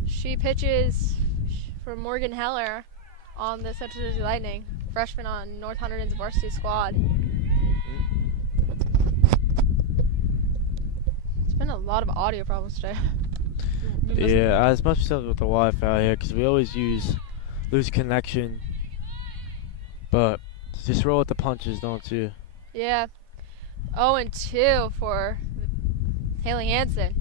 She pitches for Morgan Heller on the Central Jersey Lightning, freshman on North Hunterdon's varsity squad. It's been a lot of audio problems today. Yeah, it must be something with the Wi-Fi here because we always lose connection. But just roll with the punches, don't you? Yeah. 0-2 for Haley Hansen.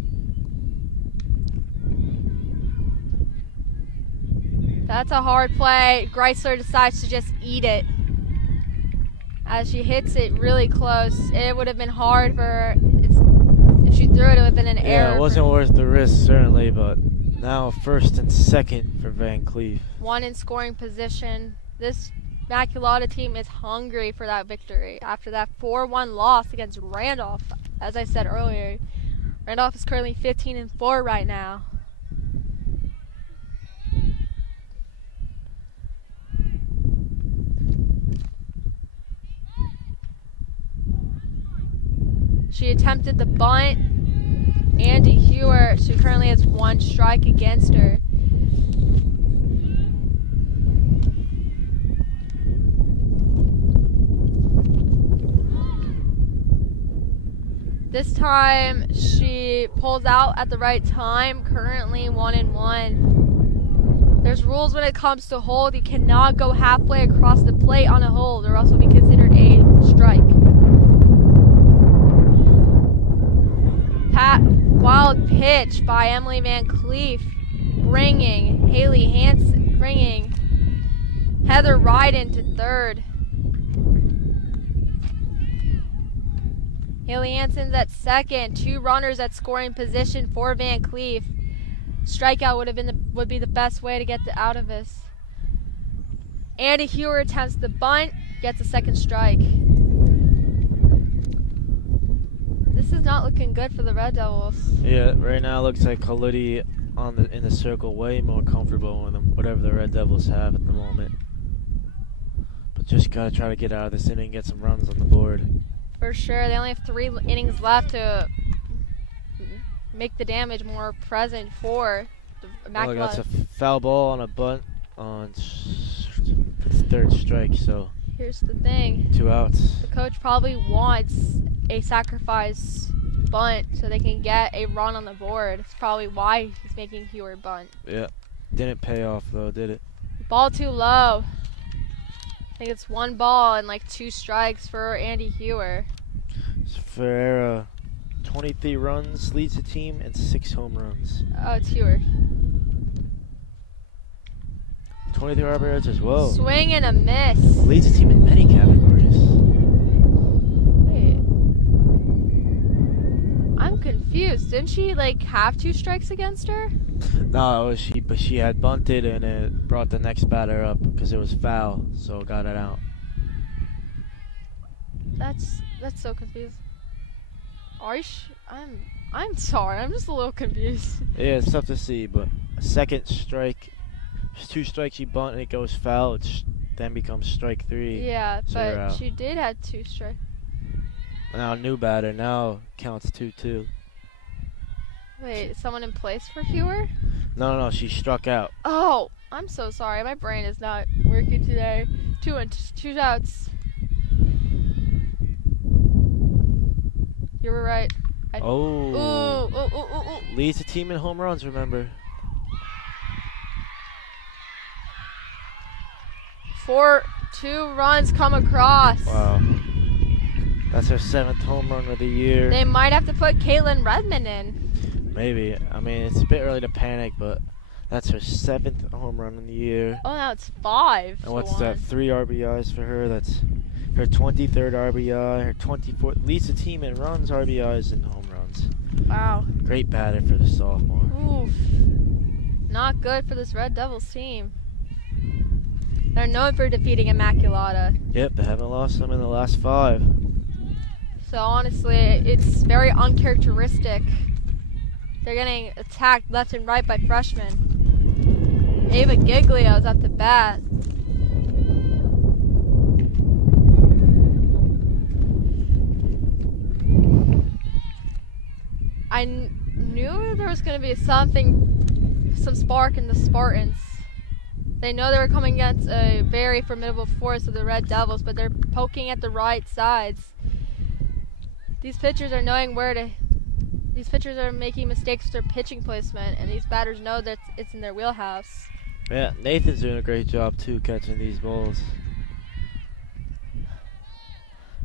That's a hard play. Greisler decides to just eat it. As she hits it really close. It would have been hard for her. If she threw it, it would have been an error. Yeah, it wasn't worth the risk, certainly, but now first and second for Van Cleef. One in scoring position. This Immaculata team is hungry for that victory after that 4-1 loss against Randolph. As I said earlier, Randolph is currently 15-4 right now. She attempted the bunt. Andy Hewer, she currently has 1 strike against her. This time she pulls out at the right time, currently 1-1. There's rules when it comes to hold. You cannot go halfway across the plate on a hold or else will be considered a strike. Wild pitch by Emily Van Cleef, bringing Heather Ryden to third. Haley Hansen's at second. 2 runners at scoring position for Van Cleef. Strikeout would be the best way to get out of this. Andy Hewer attempts the bunt, gets a second strike. This is not looking good for the Red Devils. Yeah, right now it looks like Colidi in the circle way more comfortable with them, whatever the Red Devils have at the moment. But just gotta try to get out of this inning and get some runs on the board. For sure. They only have 3 innings left to make the damage more present for the Immaculata. Oh, that's a foul ball on a bunt on third strike, so Here's the thing. 2 outs. The coach probably wants a sacrifice bunt so they can get a run on the board. It's probably why he's making Hewer bunt. Yeah. Didn't pay off though, did it? Ball too low. I think it's 1 ball and like 2 strikes for Andy Hewer. Ferreira, 23 runs, leads the team, and 6 home runs. Oh, it's Hewer. 23 RBIs as well. Swing and a miss. Leads the team in many categories. Wait. I'm confused. Didn't she like have 2 strikes against her? No, but she had bunted and it brought the next batter up because it was foul, so got it out. That's so confused. Are you I'm sorry. I'm just a little confused. Yeah, it's tough to see, but a second strike, 2 strikes you bunt and it goes foul, it then becomes strike 3. Yeah, So you're but out. she did have 2 strikes. Now new batter, now counts 2-2. Wait, is someone in place for Hewer? No, she struck out. Oh, I'm so sorry. My brain is not working today. 2 outs. You were right. Oh. Ooh. Leads the team in home runs, remember. 2 runs come across. Wow. That's her 7th home run of the year. They might have to put Caitlin Redmond in. Maybe. I mean, it's a bit early to panic, but that's her 7th home run in the year. Oh, now it's 5. And what's that? 3 RBIs for her. That's her 23rd RBI, her 24th. Leads the team in runs, RBIs, and home runs. Wow. Great batter for the sophomore. Oof. Not good for this Red Devils team. They're known for defeating Immaculata. Yep, they haven't lost them in the last 5. So honestly, it's very uncharacteristic. They're getting attacked left and right by freshmen. Ava Giglio's at the bat. I knew there was going to be some spark in the Spartans. They know they were coming against a very formidable force of the Red Devils, but they're poking at the right sides. These pitchers are knowing these pitchers are making mistakes with their pitching placement, and these batters know that it's in their wheelhouse. Yeah, Nathan's doing a great job too catching these balls.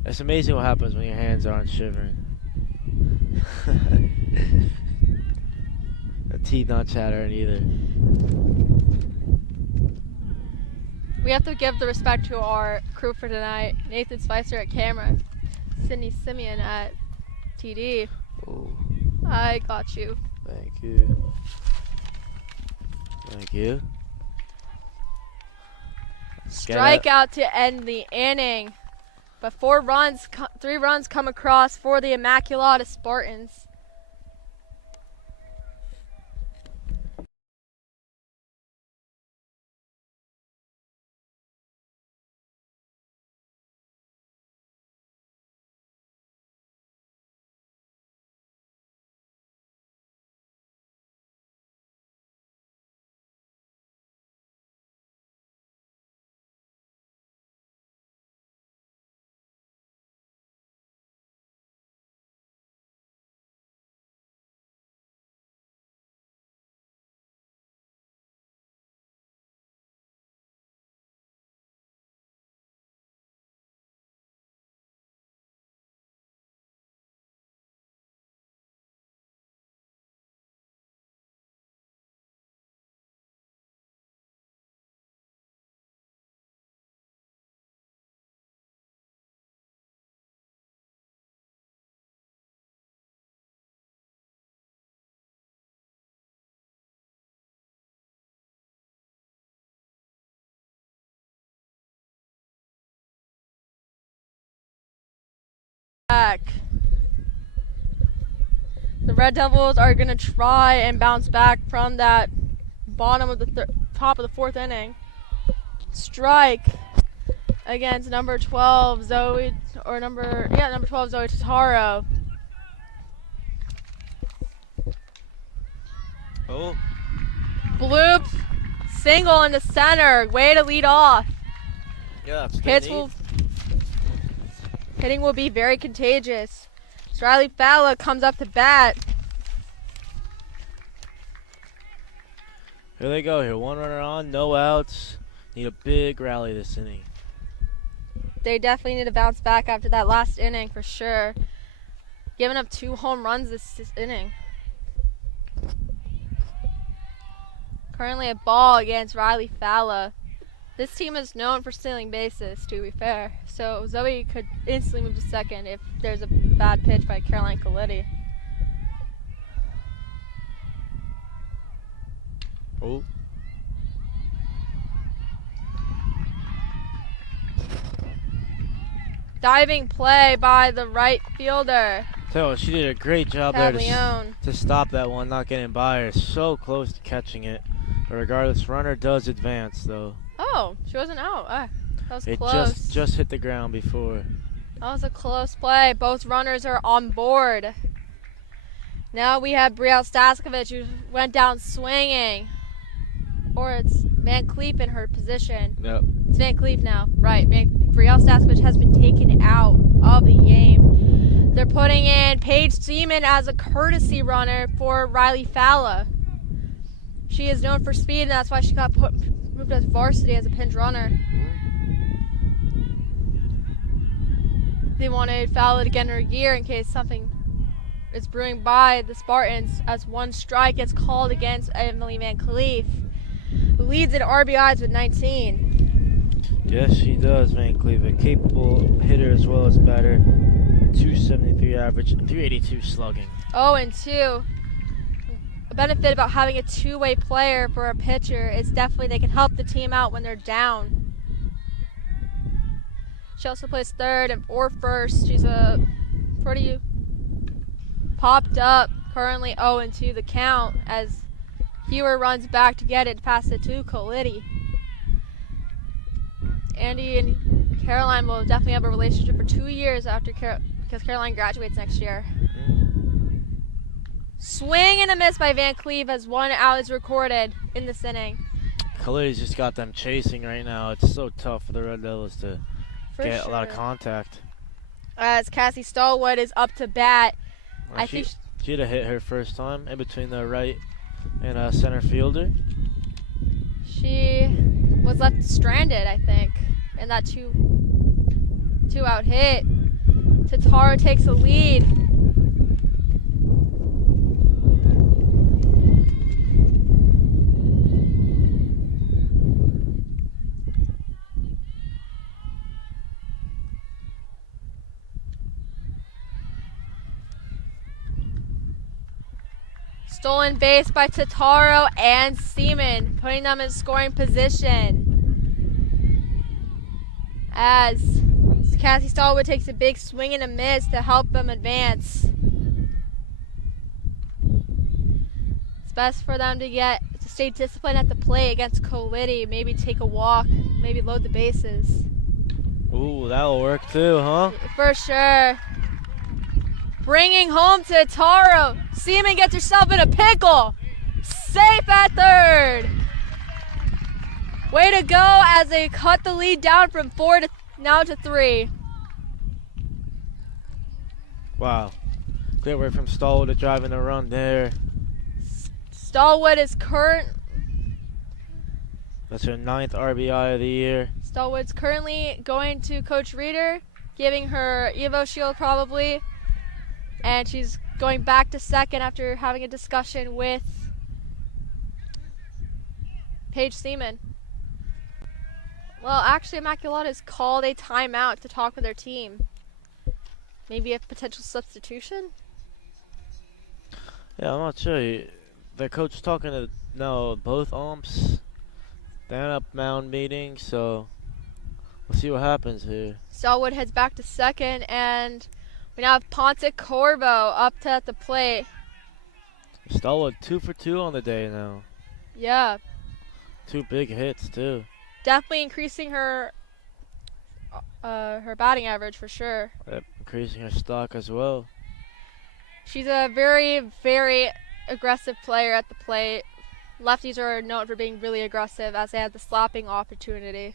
It's amazing what happens when your hands aren't shivering. The teeth not chattering either. We have to give the respect to our crew for tonight. Nathan Spicer at camera. Sydney Simeon at TD. Oh, I got you. thank you. Thank you. Strikeout to end the inning. But 3 runs come across for the Immaculata Spartans. Back. The Red Devils are going to try and bounce back from that bottom of the top of the 4th inning. Strike. against number 12 Zoe, or number 12 Zoe Totaro. Oh, Bloop single in the center. Way to lead off. yeah, that's Hitting will be very contagious. So Riley Falla comes up to bat. Here they go. Here, one runner on, no outs. Need a big rally this inning. They definitely need to bounce back after that last inning for sure. Giving up 2 home runs this inning. Currently a ball against Riley Falla. This team is known for stealing bases, to be fair. So Zoe could instantly move to second if there's a bad pitch by Caroline Coletti. Oh. Diving play by the right fielder. Tell you what, she did a great job there Taglione. to stop that one, not getting by her. So close to catching it. But regardless, runner does advance, though. Oh, she wasn't out. That was It close. just hit the ground before. That was a close play. Both runners are on board. Now we have Brielle Staskovich, who went down swinging. Or it's Van Cleef in her position. Yep. It's Van Cleef now. Right. Brielle Staskovich has been taken out of the game. They're putting in Paige Seaman as a courtesy runner for Riley Falla. She is known for speed, and that's why she got moved as varsity as a pinch runner. They wanted Falla to get in her gear in case something is brewing by the Spartans, as one strike gets called against Emily Van Cleef, who leads in RBIs with 19. Yes, she does, Van Cleef. A capable hitter as well as batter. 273 average, 382 slugging. 0-2. A benefit about having a two-way player for a pitcher is definitely they can help the team out when they're down. She also plays third or first. She's a pretty popped up, currently 0-2 the count as Hewer runs back to get it, pass it to Coletti. Andy and Caroline will definitely have a relationship for 2 years after because Caroline graduates next year. Swing and a miss by Van Cleef as 1 out is recorded in this inning. Coletti's just got them chasing right now. It's so tough for the Red Devils to get a lot of contact. As Cassie Stallwood is up to bat. Well, I think she'd have hit her first time in between the right and center fielder. She was left stranded, I think, in that two out hit. Totaro takes the lead. Stolen base by Totaro and Seaman, putting them in scoring position. As Cassie Stallwood takes a big swing and a miss to help them advance. It's best for them to stay disciplined at the plate against Coletti, maybe take a walk, maybe load the bases. Ooh, that'll work too, huh? For sure. Bringing home to Totaro. Seaman gets herself in a pickle. Safe at third. Way to go as they cut the lead down from 4 to now to 3. Wow. Great work from Stallwood to driving the run there. Stallwood is That's her 9th RBI of the year. Stallwood's currently going to Coach Reeder, giving her Evo Shield probably. And she's going back to second after having a discussion with Paige Seaman. Well, actually, Immaculata has called a timeout to talk with their team. Maybe a potential substitution? Yeah, I'm not sure. The coach is talking to both umps. They're in a mound meeting, so we'll see what happens here. Stallwood heads back to second, and we now have Ponce Corvo up at the plate. Stallwood 2 for 2 on the day now. Yeah. 2 big hits too. Definitely increasing her her batting average for sure. Yep, increasing her stock as well. She's a very, very aggressive player at the plate. Lefties are known for being really aggressive as they have the slapping opportunity.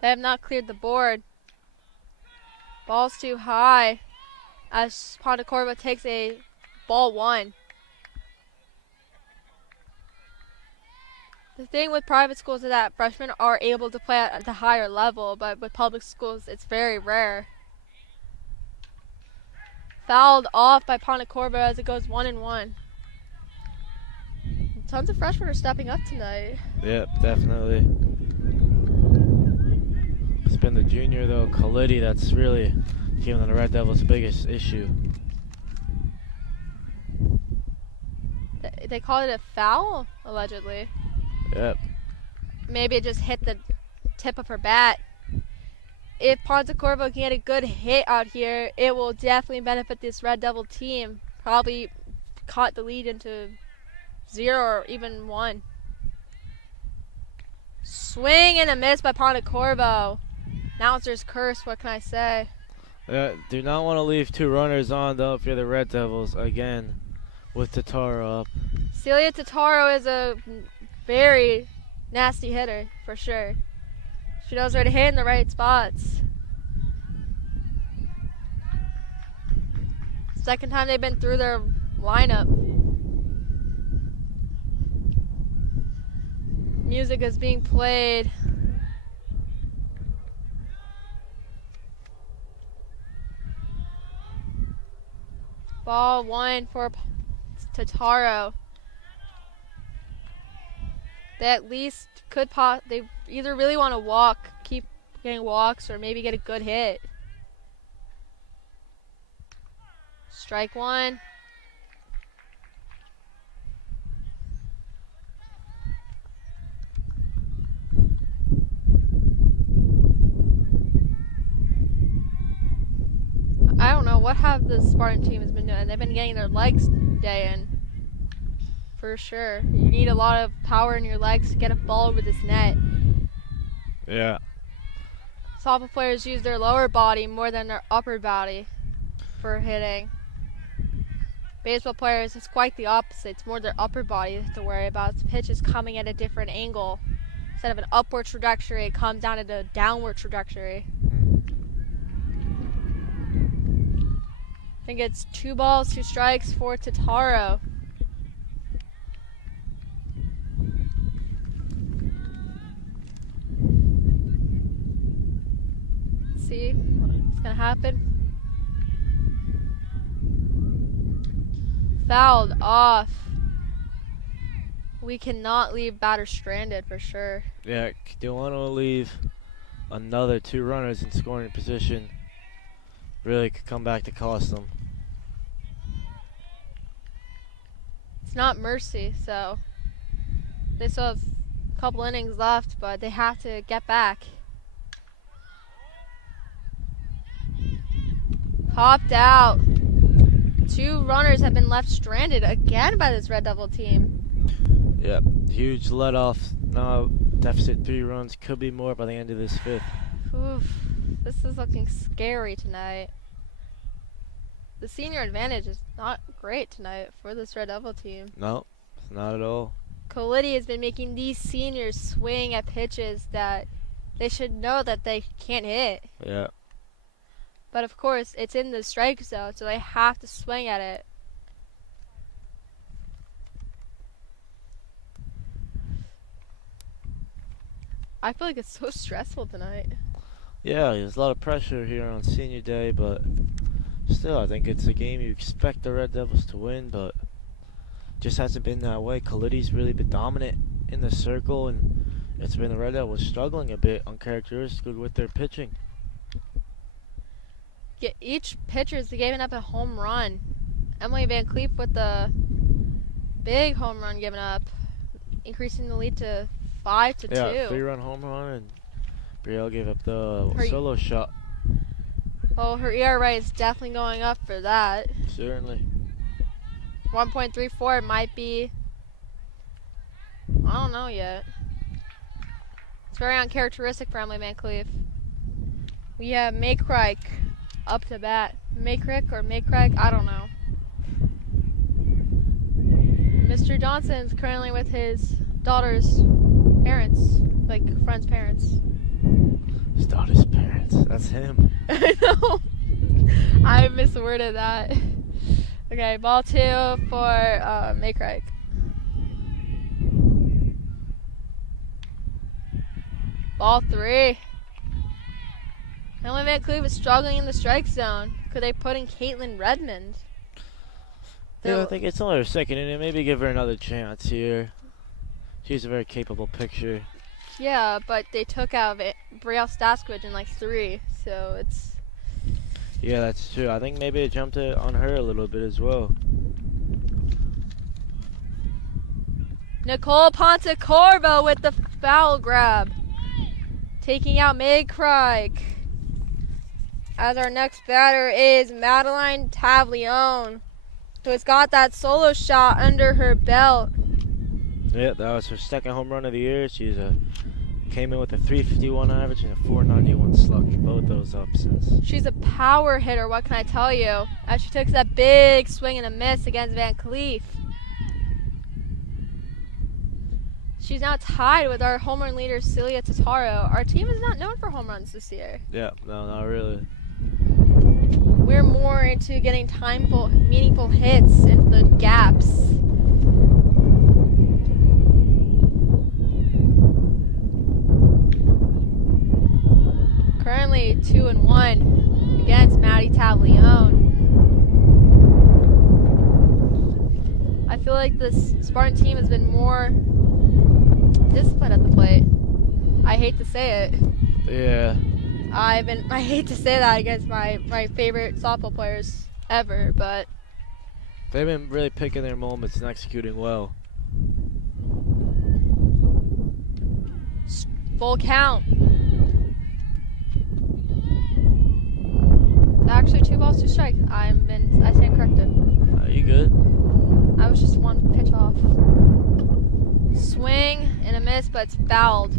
They have not cleared the board. Ball's too high as Ponte Corvo takes a ball 1. The thing with private schools is that freshmen are able to play at the higher level, but with public schools it's very rare. Fouled off by Ponte Corvo as it goes 1-1. Tons of freshmen are stepping up tonight. Yep, definitely. It's been the junior though, Khalidi, that's really given the Red Devils' biggest issue. They called it a foul, allegedly. Yep. Maybe it just hit the tip of her bat. If Ponte Corvo can get a good hit out here, it will definitely benefit this Red Devil team. Probably cut the lead into 0 or even 1. Swing and a miss by Ponte Corvo. Announcer's curse, what can I say? Do not want to leave 2 runners on though if you're the Red Devils again with Totaro up. Celia Totaro is a very nasty hitter for sure. She knows where to hit in the right spots. Second time they've been through their lineup. Music is being played. Ball 1 for Totaro. They at least could they either really want to walk, keep getting walks, or maybe get a good hit. Strike 1. I don't know what have the Spartan team has been doing. They've been getting their legs day in. For sure. You need a lot of power in your legs to get a ball over this net. Yeah. Softball players use their lower body more than their upper body for hitting. Baseball players, it's quite the opposite. It's more their upper body they have to worry about. The pitch is coming at a different angle. Instead of an upward trajectory, it comes down at a downward trajectory. I think it's 2 balls, 2 strikes for Totaro. See what's gonna happen. Fouled off. We cannot leave batter stranded for sure. Yeah, don't want to leave another 2 runners in scoring position. Really could come back to cost them. It's not mercy, so they still have a couple innings left, but they have to get back. Popped out. 2 runners have been left stranded again by this Red Devil team. Yep, huge let off. Now deficit 3 runs, could be more by the end of this 5th. Oof, this is looking scary tonight. The senior advantage is not great tonight for this Red Devil team. No, not at all. Khalidi has been making these seniors swing at pitches that they should know that they can't hit. Yeah. But of course, it's in the strike zone, so they have to swing at it. I feel like it's so stressful tonight. Yeah, there's a lot of pressure here on senior day, but still, I think it's a game you expect the Red Devils to win, but just hasn't been that way. Khalidi's really been dominant in the circle, and it's been the Red Devils struggling a bit uncharacteristically with their pitching. Yeah, each pitcher's giving up a home run. Emily Van Cleef with the big home run given up, increasing the lead to 5-2. Yeah, 3-run home run, and Brielle gave up the solo shot. Oh, her ERA is definitely going up for that. Certainly. 1.34 might be I don't know yet. It's very uncharacteristic for Emily Van Cleef. We have Maycraig up to bat. Maycraig or Maycraig, I don't know. Mr. Johnson's currently with his daughter's parents, like friend's parents. His daughter's parents. That's him. I know. I misworded that. Okay, ball 2 for Maycraig. Ball 3. Emily Van Cleef is struggling in the strike zone. Could they put in Caitlin Redmond? Yeah, I think it's only her second inning. Maybe give her another chance here. She's a very capable pitcher. Yeah, but they took out Brielle Staskowicz in like 3, so it's... Yeah, that's true. I think maybe it jumped on her a little bit as well. Nicole Pontecorvo with the foul grab. Taking out Maycraig. As our next batter is Madeline Tavlione, who has got that solo shot under her belt. Yeah, that was her second home run of the year. She's came in with a 351 average and a 491 slug. Both those up since. She's a power hitter, what can I tell you? As she took that big swing and a miss against Van Cleef. She's now tied with our home run leader, Celia Totaro. Our team is not known for home runs this year. Yeah, no, not really. We're more into getting meaningful hits into the gaps. Currently 2-1 against Maddie Tavlione. I feel like this Spartan team has been more disciplined at the plate. I hate to say it. Yeah. I hate to say that against my favorite softball players ever, but they've been really picking their moments and executing well. Full count. Actually, 2 balls, 2 strikes. I stand corrected. Are you good? I was just 1 pitch off. Swing and a miss, but it's fouled.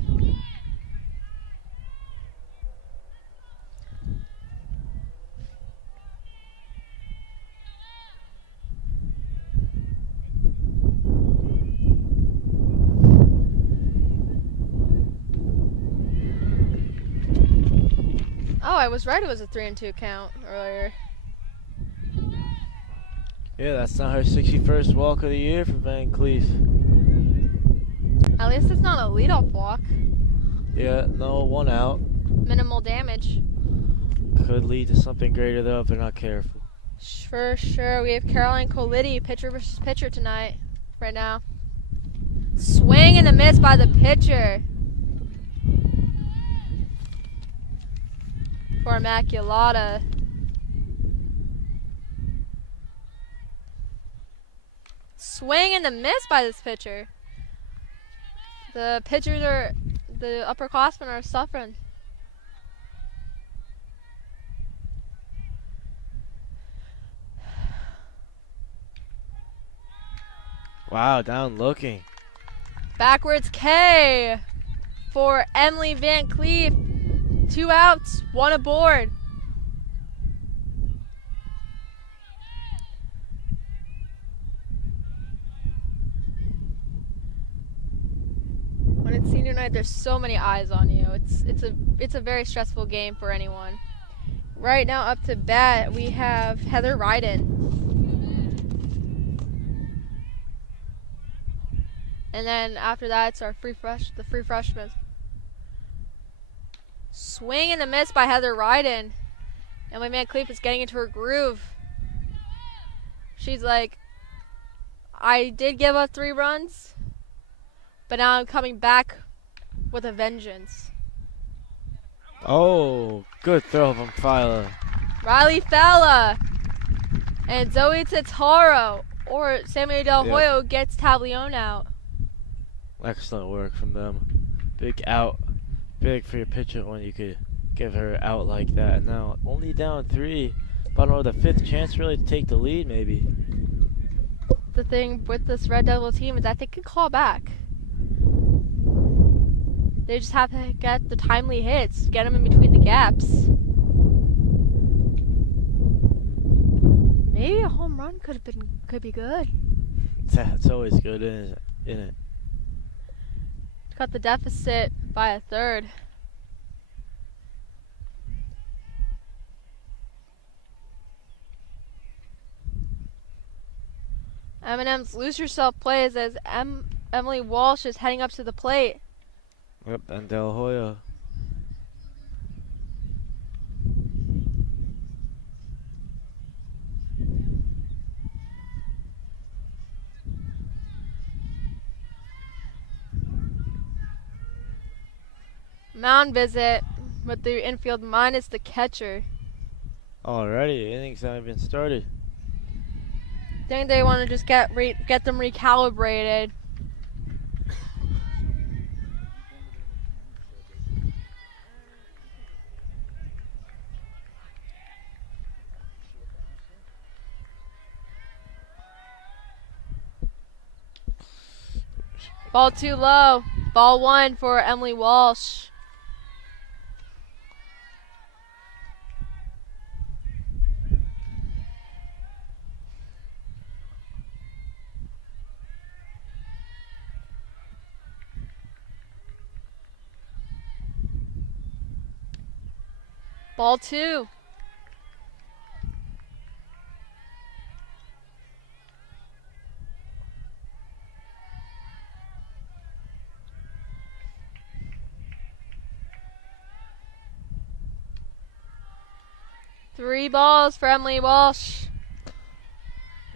Oh, I was right. It was a 3-2 count earlier. Yeah, that's not her 61st walk of the year for Van Cleef. At least it's not a leadoff walk. Yeah, no, 1 out. Minimal damage. Could lead to something greater though if they're not careful. For sure. We have Caroline Colidi, pitcher versus pitcher tonight, right now. Swing and a miss by the pitcher. For Immaculata. Swing and a miss by this pitcher. The upperclassmen are suffering. Wow, down looking. Backwards K for Emily Van Cleef. 2 outs, 1 aboard. When it's senior night, there's so many eyes on you. It's a very stressful game for anyone. Right now, up to bat, we have Heather Ryden. And then after that, it's the free freshman. Swing and a miss by Heather Ryden. And my man Cleef is getting into her groove. She's like, I did give up 3 runs, but now I'm coming back with a vengeance. Oh, good throw from Phyla. Riley Fella and Zoe Totaro or Samuel Del Hoyo gets Tavlione out. Excellent work from them. Big out. Big for your pitcher when you could give her out like that. And now only down 3. Bottom of the 5th chance really to take the lead maybe. The thing with this Red Devil team is that they can call back. They just have to get the timely hits, get them in between the gaps. Maybe a home run could be good. That's always good, isn't it? Cut the deficit by a third. Eminem's Lose Yourself plays as Emily Walsh is heading up to the plate. Yep, and De La Hoya. Mound visit with the infield minus the catcher. Alrighty, innings haven't even started. I think they want to just get them recalibrated. Ball too low. Ball 1 for Emily Walsh. Ball 2. Three balls for Emily Walsh.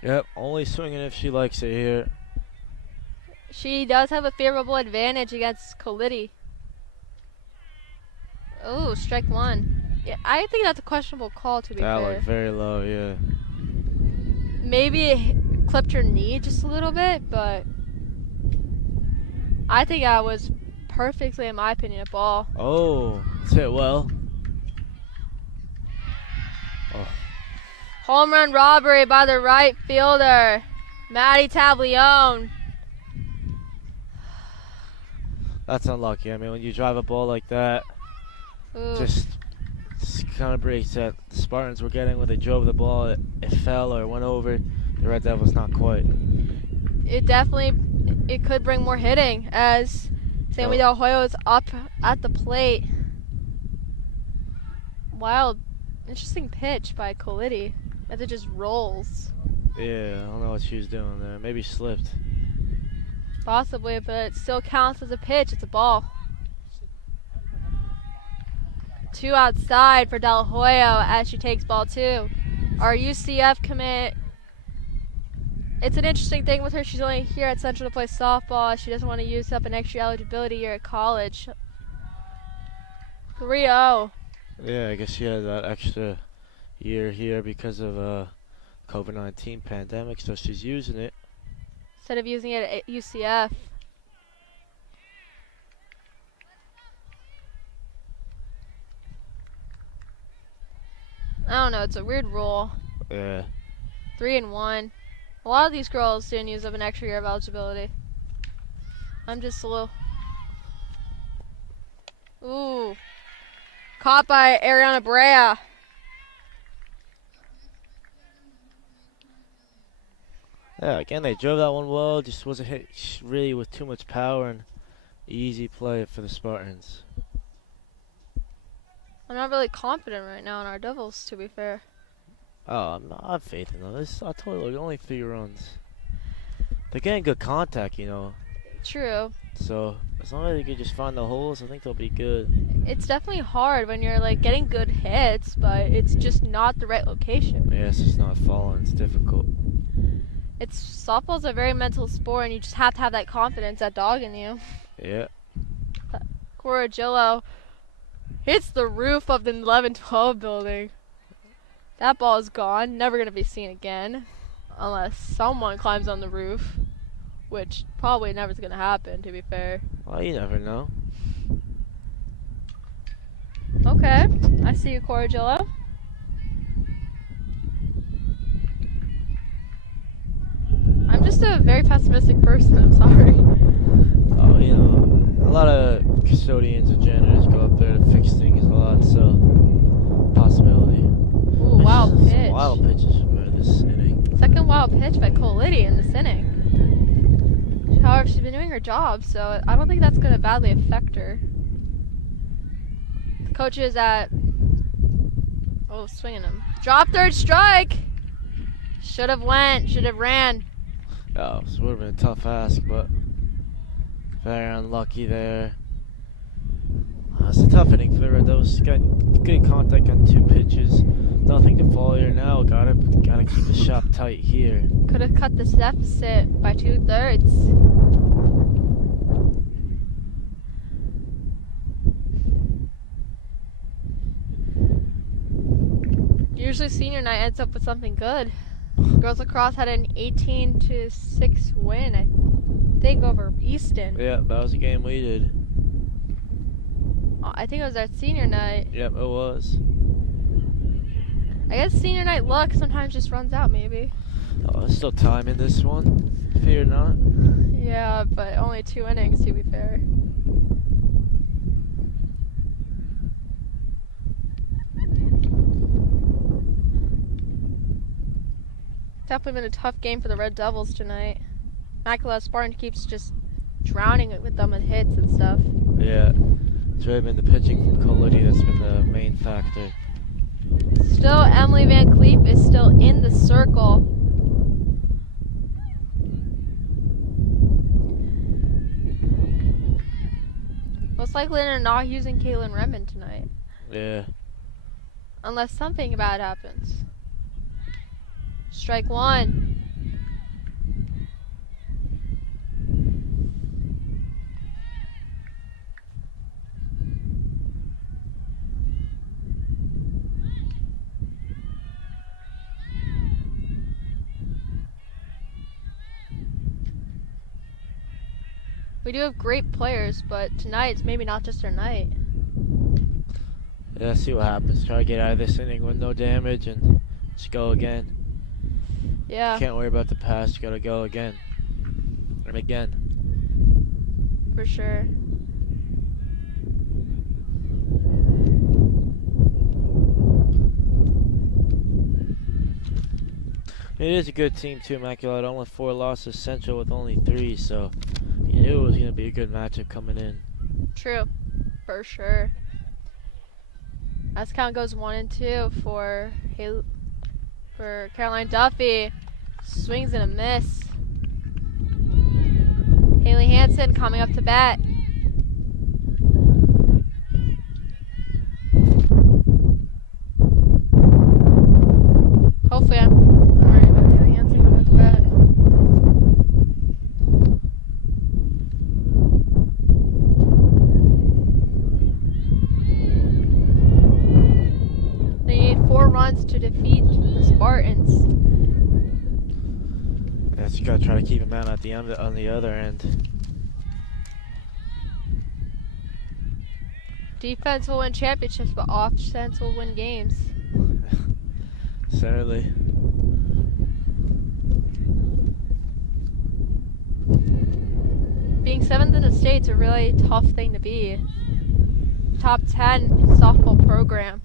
Yep, only swinging if she likes it here. She does have a favorable advantage against Colity. Oh, strike 1. Yeah, I think that's a questionable call, to be That fair. looked very low, yeah. Maybe it clipped her knee just a little bit, but I think that was perfectly, in my opinion, a ball. Oh, it's hit well. Oh, Home run robbery by the right fielder, Maddie Tablione. that's unlucky. I mean, when you drive a ball like that, Ooh. just kind of breaks that the Spartans were getting when they drove the ball. It fell or went over. The Red Devils not quite. It could bring more hitting as Sammy Del Hoyo is up at the plate. Wild, interesting pitch by Colity as it just rolls. Yeah, I don't know what she was doing there. Maybe slipped. Possibly, but it still counts as a pitch. It's a ball. 2 outside for Del Hoyo as she takes ball 2. Our UCF commit. It's an interesting thing with her. She's only here at Central to play softball. She doesn't want to use up an extra eligibility year at college. 3-0. Yeah, I guess she had that extra year here because of COVID-19 pandemic, so she's using it. Instead of using it at UCF. I don't know, it's a weird rule. Yeah. 3-1. A lot of these girls didn't use up an extra year of eligibility. I'm just a little... Ooh. Caught by Ariana Brea. Yeah, again, they drove that one well. Just wasn't hit really with too much power and easy play for the Spartans. I'm not really confident right now in our Devils, to be fair. Oh, I have faith in them. I told you, only 3 runs. They're getting good contact, you know. True. So, as long as they can just find the holes, I think they'll be good. It's definitely hard when you're like getting good hits, but it's just not the right location. Yeah, it's just not falling. It's difficult. Softball's a very mental sport, and you just have to have that confidence, that dog in you. Yeah. Coragillo hits the roof of the 11-12 building. That ball is gone, never going to be seen again. Unless someone climbs on the roof, which probably never is going to happen, to be fair. Well, you never know. Okay, I see you, Coragillo. I'm just a very pessimistic person, I'm sorry. Oh, you know, a lot of custodians and janitors go up there to fix things a lot, so possibility. Ooh, wild Some pitch. wild pitches for this inning. Second wild pitch by Cole Liddy in this inning. However, she's been doing her job, so I don't think that's going to badly affect her. The coach is at... Oh, swinging him. Drop third strike! Should have went, should have ran. Oh, so it would have been a tough ask, but very unlucky there. It's a tough inning for the Red Devils. Got good contact on 2 pitches. Nothing to fall here now. Gotta keep the shop tight here. Could have cut this deficit by 2/3. Usually senior night ends up with something good. Girls lacrosse had an 18-6 win, I think, over Easton. Yeah, that was a game we did. I think it was our senior night. Yep, it was. I guess senior night luck sometimes just runs out, maybe. Oh, there's still time in this one. Fear not. Yeah, but only 2 innings, to be fair. Definitely been a tough game for the Red Devils tonight. Immaculata Spartan keeps just drowning it with them in hits and stuff. Yeah, it's really been the pitching from Cole Liddy that's been the main factor. Still, Emily Van Cleef is still in the circle. Most likely they're not using Caitlin Redmond tonight. Yeah. Unless something bad happens. Strike 1. We do have great players, but tonight's maybe not just our night. Yeah, see what happens. Try to get out of this inning with no damage and just go again. Yeah. Can't worry about the past, you gotta go again. And again. For sure. It is a good team too, Immaculata. Only 4 losses, Central with only 3, so you knew it was gonna be a good matchup coming in. True. For sure. As count goes 1 and 2 for Caroline Duffy. Swings and a miss. Haley Hansen coming up to bat. Hopefully I'm right about Haley Hansen coming up to bat. They need 4 runs to defeat the Spartans. Yes, you gotta try to keep him out at the end on the other end. Defense will win championships, but offense will win games. Certainly. Being 7th in the state's a really tough thing to be. Top 10 softball program.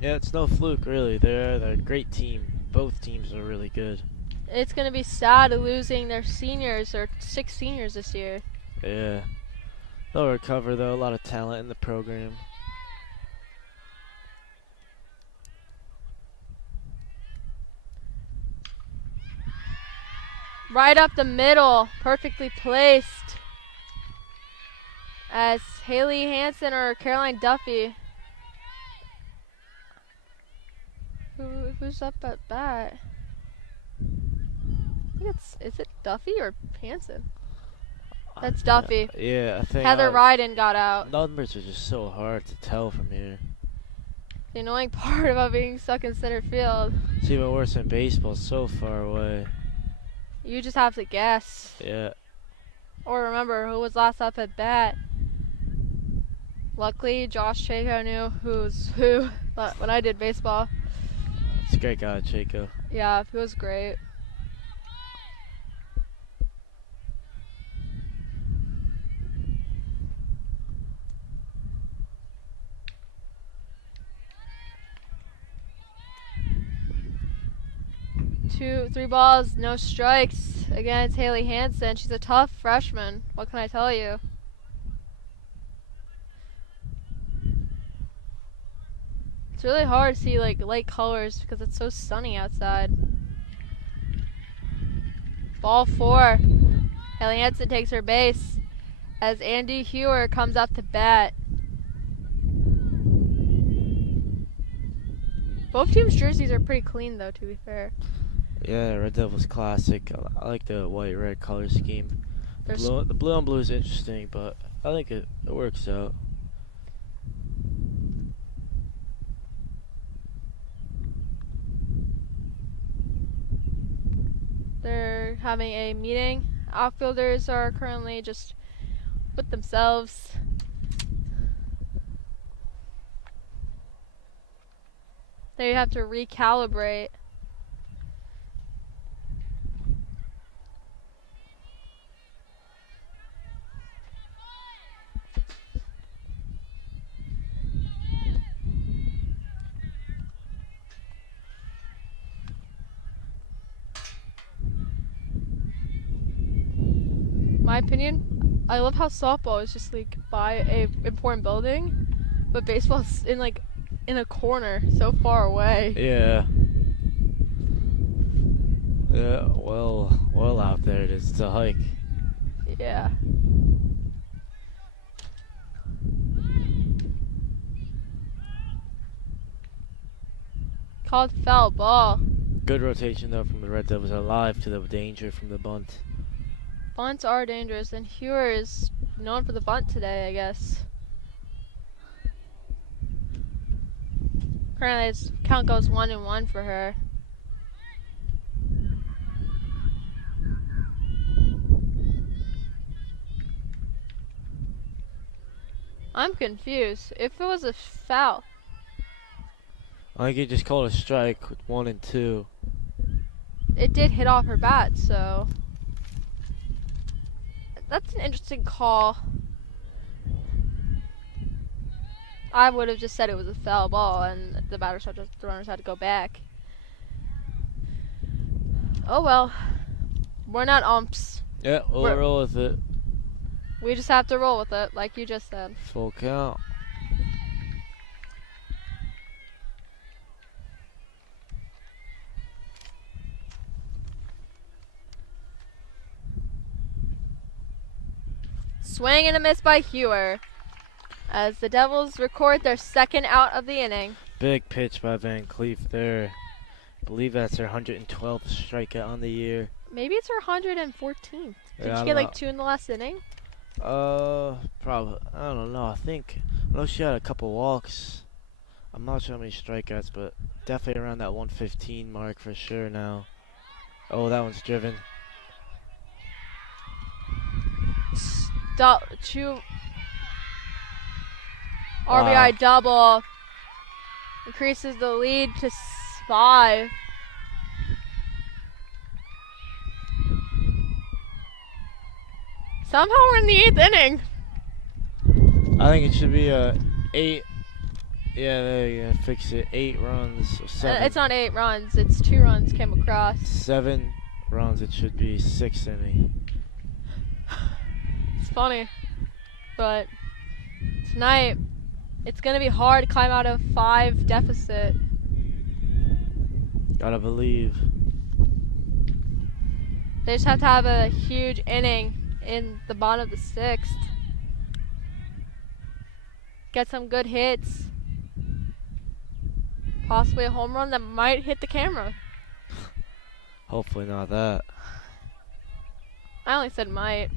Yeah, it's no fluke really. They're a great team. Both teams are really good. It's going to be sad losing their seniors, or 6 seniors this year. Yeah. They'll recover though, a lot of talent in the program. Right up the middle, perfectly placed. As Haley Hansen or Caroline Duffy. Who's up at bat? I think is it Duffy or Hansen? That's Duffy. Yeah, I think Heather Ryden got out. numbers are just so hard to tell from here. The annoying part about being stuck in center field, It's even worse than baseball, so far away. you just have to guess. Yeah. Or remember who was last up at bat. Luckily, Josh Chaco knew who's who when I did baseball. It's a great guy, Chaco. Yeah, he was great. 3 balls, no strikes against Haley Hansen. She's a tough freshman. What can I tell you? It's really hard to see like light colors because it's so sunny outside. Ball 4. Haley Hansen takes her base as Andy Hewer comes up to bat. Both teams' jerseys are pretty clean though, to be fair. Yeah, Red Devils classic. I like the white-red color scheme. The blue on blue is interesting, but I think it works out. They're having a meeting. Outfielders are currently just with themselves. They have to recalibrate. My opinion, I love how softball is just like by a important building, but baseball's in like in a corner so far away. Yeah. Yeah, well out there it is. It's a hike. Yeah. Called foul ball. Good rotation though from the Red Devils. Alive to the danger from the bunt. Bunts are dangerous, and Hewer is known for the bunt today, I guess. Currently, its count goes 1-1 for her. I'm confused. If it was a foul, I think you just called a strike with 1 and 2. it did hit off her bat, so that's an interesting call. I would have just said it was a foul ball, and the runners had to go back. Oh well, we're not umps. Yeah, we'll roll with it. We just have to roll with it, like you just said. Full count. Swing and a miss by Hewer as the Devils record their second out of the inning. Big pitch by Van Cleef there. I believe that's her 112th strikeout on the year. Maybe it's her 114th. Did Yeah, she get like 2 in the last inning? Probably. I don't know. I know she had a couple walks. I'm not sure how many strikeouts, but definitely around that 115 mark for sure now. Oh, that one's driven. Two RBI double increases the lead to 5. Somehow we're in the 8th inning. I think it should be 8. Yeah, there you go. Fix it. 8 runs. 7. It's not 8 runs. It's 2 runs came across. 7 runs. It should be 6th inning. It's funny, but tonight it's gonna be hard to climb out of 5 deficit. Gotta believe. They just have to have a huge inning in the bottom of the 6th. Get some good hits. Possibly a home run that might hit the camera. Hopefully not that. I only said might.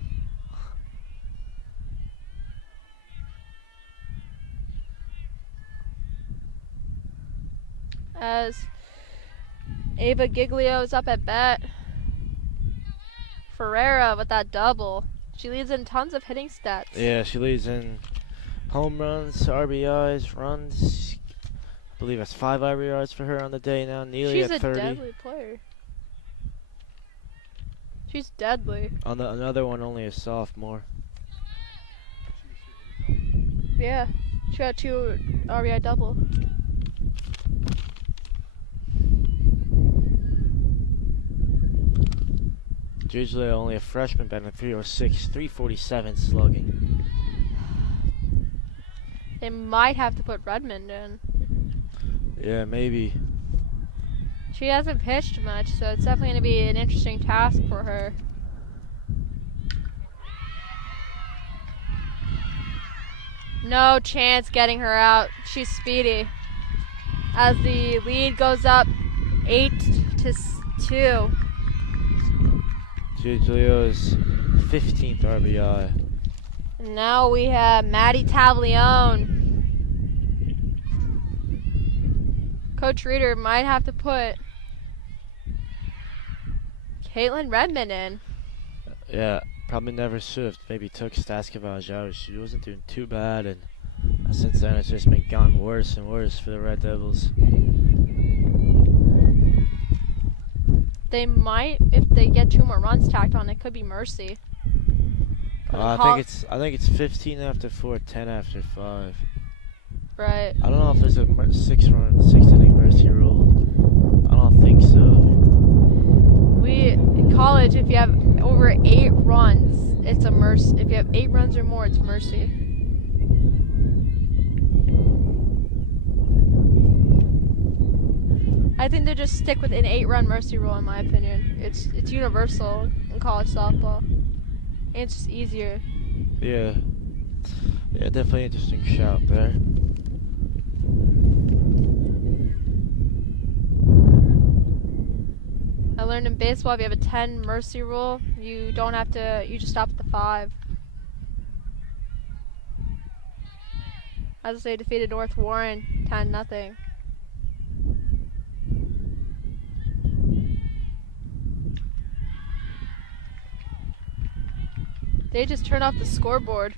As Ava Giglio is up at bat. Ferreira with that double. She leads in tons of hitting stats. Yeah, she leads in home runs, RBIs, runs. I believe that's 5 RBIs for her on the day now. Nearly She's at a 30. deadly player. She's deadly. On the another one, only a sophomore. Yeah, she got 2 RBI double. Usually only a freshman batting 306, 347 slugging. They might have to put Redmond in. Yeah, maybe. She hasn't pitched much, so it's definitely going to be an interesting task for her. No chance getting her out. She's speedy. As the lead goes up 8-2. Giglio's 15th RBI. And now we have Maddie Taglione. Coach Reeder might have to put Caitlin Redmond in. Yeah, probably never should have. Maybe took Staskevage out. She wasn't doing too bad, and since then it's just been gotten worse and worse for the Red Devils. They might, if they get 2 more runs tacked on, it could be Mercy. I think it's 15 after 4, 10 after 5. Right. I don't know if there's a 6-inning Mercy rule. I don't think so. In college, if you have over 8 runs, it's a Mercy. If you have 8 runs or more, it's Mercy. I think they just stick with an 8-run Mercy rule, in my opinion. It's universal in college softball. And it's just easier. Yeah. Yeah, definitely interesting shout there. I learned in baseball, if you have a 10 Mercy rule, you don't have to, you just stop at the 5. As they defeated North Warren 10-0. They just turned off the scoreboard.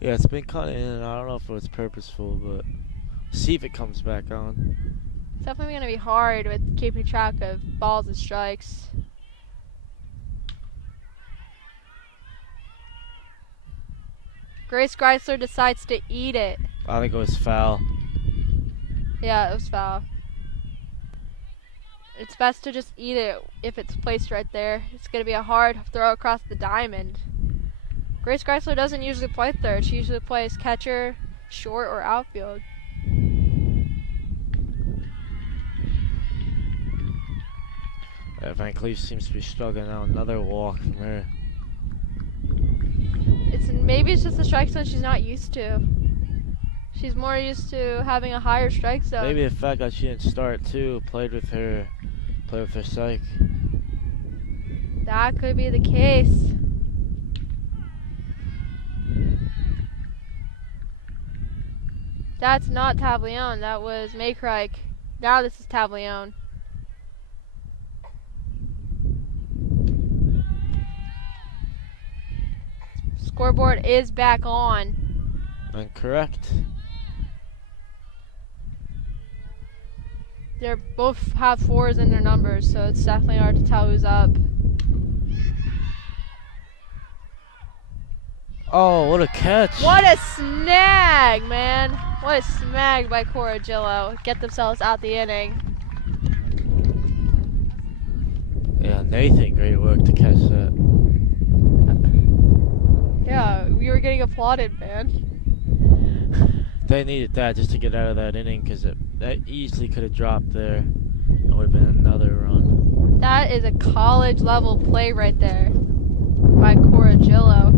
Yeah, it's been cut in, and I don't know if it was purposeful, but see if it comes back on. It's definitely going to be hard with keeping track of balls and strikes. Grace Chrysler decides to eat it. I think it was foul. Yeah, it was foul. It's best to just eat it if it's placed right there. It's going to be a hard throw across the diamond. Grace Chrysler doesn't usually play third. She usually plays catcher, short, or outfield. Van Cleef seems to be struggling now. Another walk from her. Maybe it's just the strike zone she's not used to. She's more used to having a higher strike zone. Maybe the fact that she didn't start too played with her psych. That could be the case. That's not Tablione. That was Maykrike. Now this is Tablione. Scoreboard is back on. Incorrect. They both have 4s in their numbers, so it's definitely hard to tell who's up. Oh, what a catch. What a snag, man. What a snag by Coragillo. Get themselves out the inning. Yeah, Nathan, great work to catch that. Yeah, we were getting applauded, man. They needed that just to get out of that inning, because that easily could have dropped there and would have been another run. That is a college level play right there by Coragillo.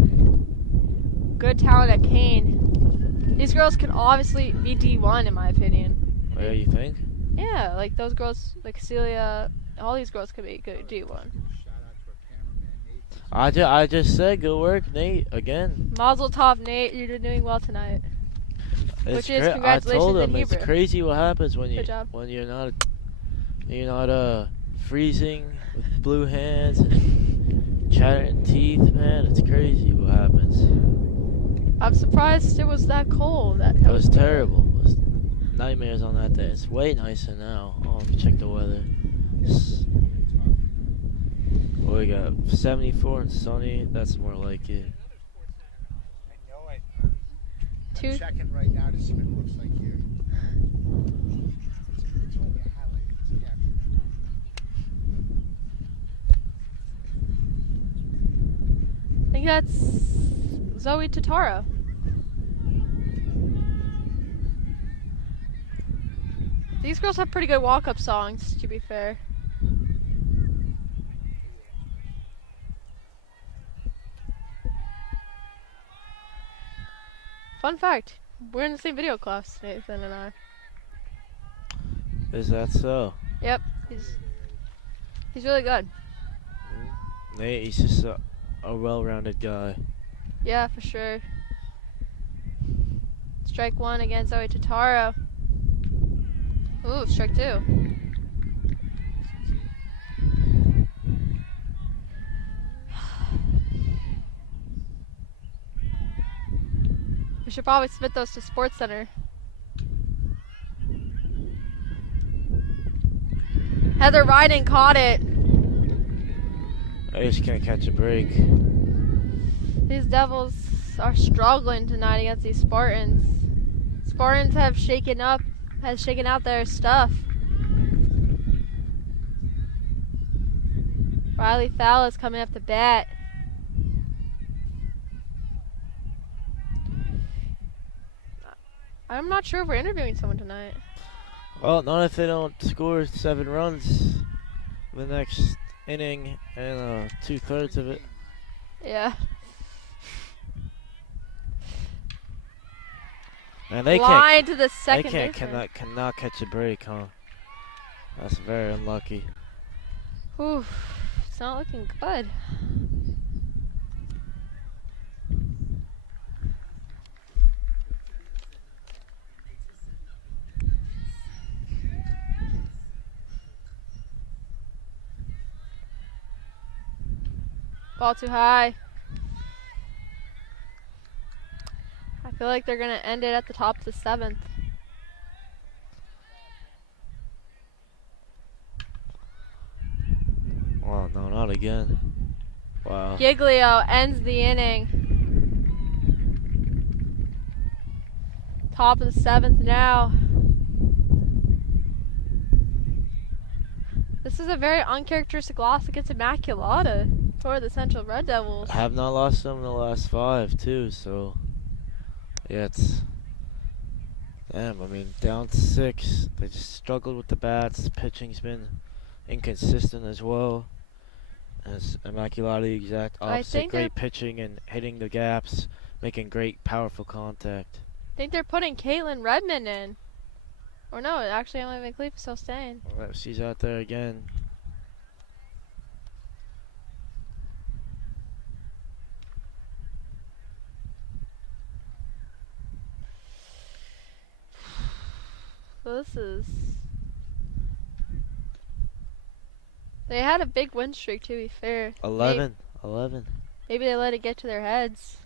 Good talent at Kane. These girls can obviously be D1 in my opinion. Oh, yeah, you think? Yeah, like those girls, like Celia, all these girls could be good D1. I just said good work, Nate, again. Mazel tov, Nate. You're doing well tonight. Which is I congratulations told in him it's Hebrew. crazy what happens when Good job. you're not freezing with blue hands and chattering teeth, man. It's crazy what happens. I'm surprised it was that cold. It was terrible. It was nightmares on that day. It's way nicer now. Oh, let me check the weather. What we got? 74 and sunny. That's more like it. I'm checking right now to see what it looks like here. It's only a highlight. It's a capture. think that's Zoe Totaro. These girls have pretty good walk-up songs, to be fair. Fun fact, we're in the same video class, Nathan and I. Is that so? Yep, he's really good. Nate, he's just a well-rounded guy. Yeah, for sure. Strike one against Zoe Totaro. Ooh, strike two. We should probably submit those to Sports Center. Heather Ryden caught it. I just can't catch a break. These Devils are struggling tonight against these Spartans. Spartans have shaken out their stuff. Riley Fowle is coming up to bat. I'm not sure if we're interviewing someone tonight. Well, not if they don't score 7 runs in the next inning and 2/3 of it. Yeah. And they Line to the second they baseman. cannot catch a break, huh? That's very unlucky. Oof, it's not looking good. Ball too high. I feel like they're going to end it at the top of the 7th. Well, no, not again. Wow. Giglio ends the inning. Top of the 7th now. This is a very uncharacteristic loss against Immaculata for the Central Red Devils. I have not lost them in the last 5 too, so yeah, it's damn. I mean, down 6. They just struggled with the bats. The pitching's been inconsistent as well. As Immaculata, the exact opposite. Great pitching and hitting the gaps, making great, powerful contact. I think they're putting Caitlin Redmond in. Or no, actually, Emily Van Cleef is still staying. Well, she's out there again. So this is... They had a big win streak, to be fair. 11. Maybe they let it get to their heads.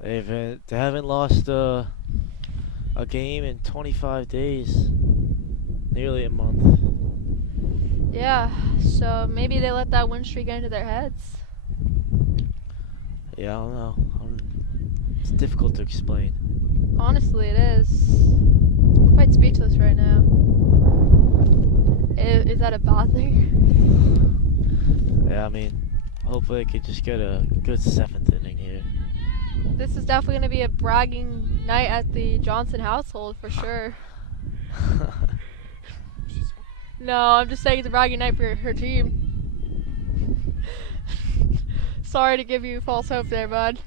They haven't lost a game in 25 days. Nearly a month. Yeah, so maybe they let that win streak get into their heads. Yeah, I don't know. It's difficult to explain. Honestly, it is. I'm quite speechless right now. Is that a bad thing? Yeah, I mean, hopefully I could just get a good 7th inning here. This is definitely going to be a bragging night at the Johnson household for sure. No, I'm just saying it's a bragging night for her team. Sorry to give you false hope there, bud.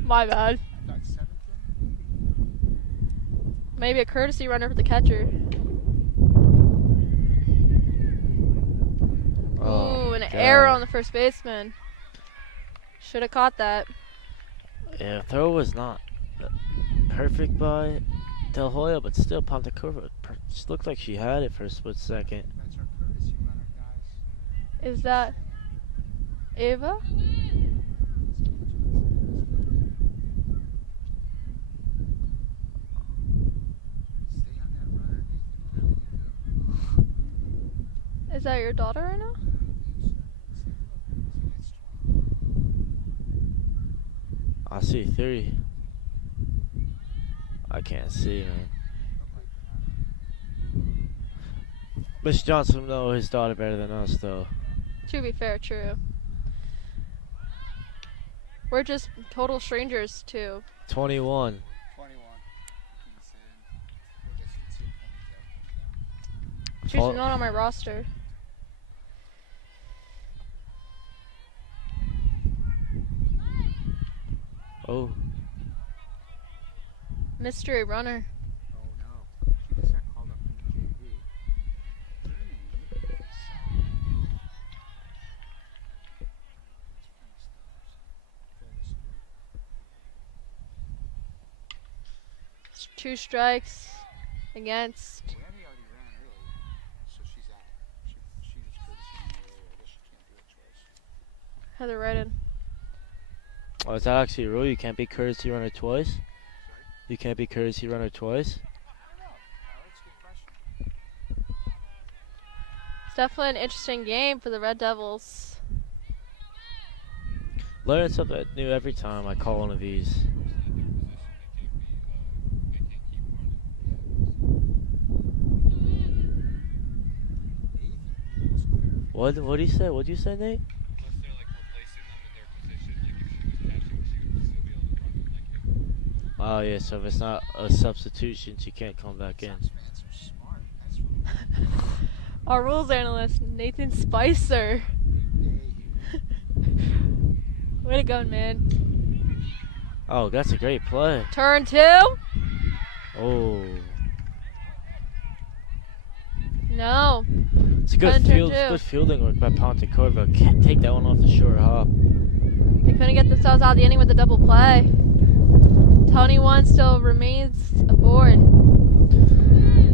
My bad. Maybe a courtesy runner for the catcher. Ooh, an error on the first baseman. Should have caught that. Yeah, throw was not perfect by Del Hoya, but still Pontecorvo just looked like she had it for a split second. Is that Ava? Is that your daughter right now? I see 3. I can't see, man. Miss Johnson know his daughter better than us, though. To be fair, true. We're just total strangers to. 21. 21. She's not on my roster. Oh. Mystery runner. Oh no. She just got called up from the JV. It's 2 strikes against. Gabby already ran early, so she's out. She was courtesy earlier. I guess she can't do it twice. Heather Redden. Oh, is that actually a rule? You can't be courtesy runner twice? You can't be courtesy runner twice? It's definitely an interesting game for the Red Devils. Learn something new every time I call one of these. What do you say? What do you say, Nate? Unless they're like replacing them in their position, like if she was catching, she would still be able to run like it. Oh yeah, so if it's not a substitution, she can't come back in. Our rules analyst, Nathan Spicer. Way to go, man. Oh, that's a great play. Turn 2. Oh. No. It's a good Turn field, 2. good fielding work by Pontecorvo. Can't take that one off the short hop. They couldn't get themselves out of the inning with a double play. Tony 1 still remains aboard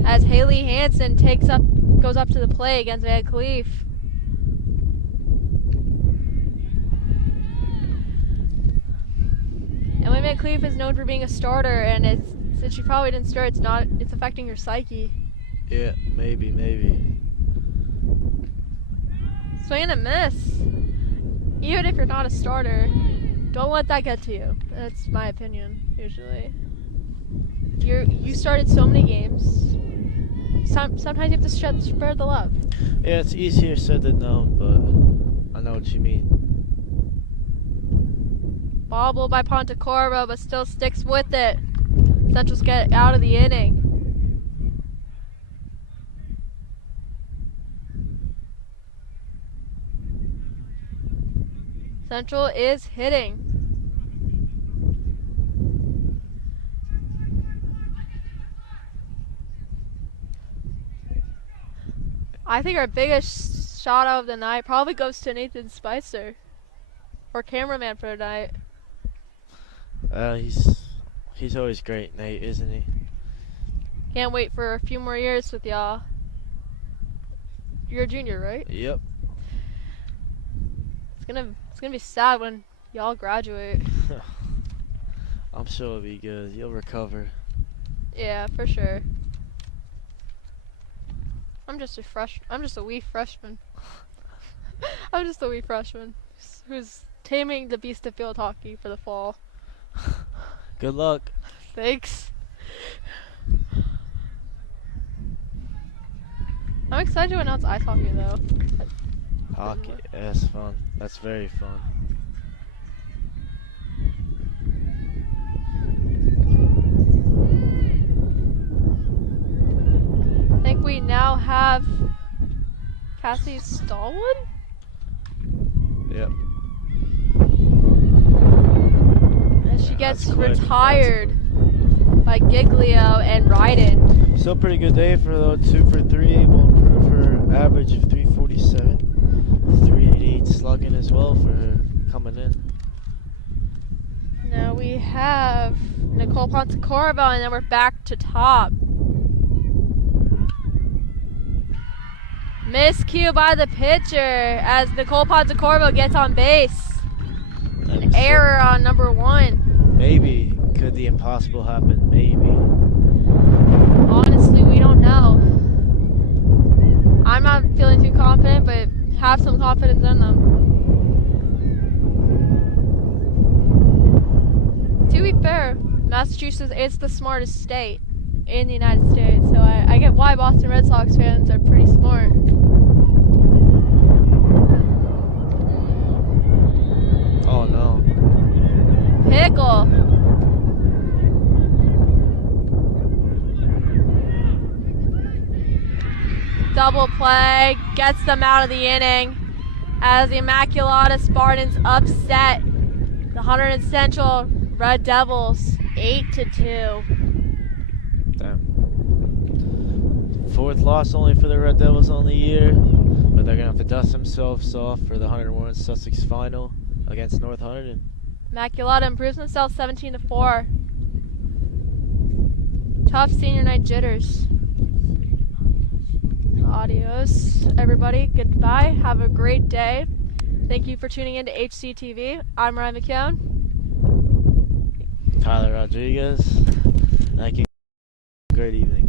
as Haley Hansen goes up to the play against Van Cleef. Emily Van Cleef is known for being a starter, and since she probably didn't start, it's affecting her psyche. Yeah, maybe. Swing and a miss. Even if you're not a starter, don't let that get to you. That's my opinion, usually. You started so many games. Sometimes you have to spread the love. Yeah, it's easier said than done, but I know what you mean. Bobbled by Pontecorvo, but still sticks with it. Central's get out of the inning. Central is hitting. I think our biggest shot out of the night probably goes to Nathan Spicer, our cameraman for tonight. He's always great, Nate, isn't he? Can't wait for a few more years with y'all. You're a junior, right? Yep. It's gonna be sad when y'all graduate. I'm sure it'll be good. You'll recover. Yeah, for sure. I'm just a wee freshman. I'm just a wee freshman who's taming the beast of field hockey for the fall. Good luck. Thanks. I'm excited to announce ice hockey though. Hockey, that's fun. That's very fun. I think we now have Cassie Stallwood? Yep. And she gets That's quick. retired by Giglio and Ryden. Still pretty good day for though. 2 for 3. Will improve her average of 347. 388 slugging as well for her coming in. Now we have Nicole Pontecorvo, and then we're back to top. Miscue by the pitcher as Nicole Pontecorvo gets on base. An error on number 1. Maybe could the impossible happen? Maybe. Honestly, we don't know. I'm not feeling too confident, but have some confidence in them. To be fair, Massachusetts is the smartest state in the United States, so So I get why Boston Red Sox fans are pretty smart. Oh no. Pickle. Double play gets them out of the inning as the Immaculata Spartans upset the Hunterdon Central Red Devils 8-2. Damn. Fourth loss only for the Red Devils on the year, but they're gonna have to dust themselves off for the 101 Sussex final against North Hunterdon. Immaculata improves themselves 17-4. Tough senior night jitters. Adios, everybody. Goodbye. Have a great day. Thank you for tuning in to HCTV. I'm Ryan McKeown. Tyler Rodriguez. Thank you. Great evening.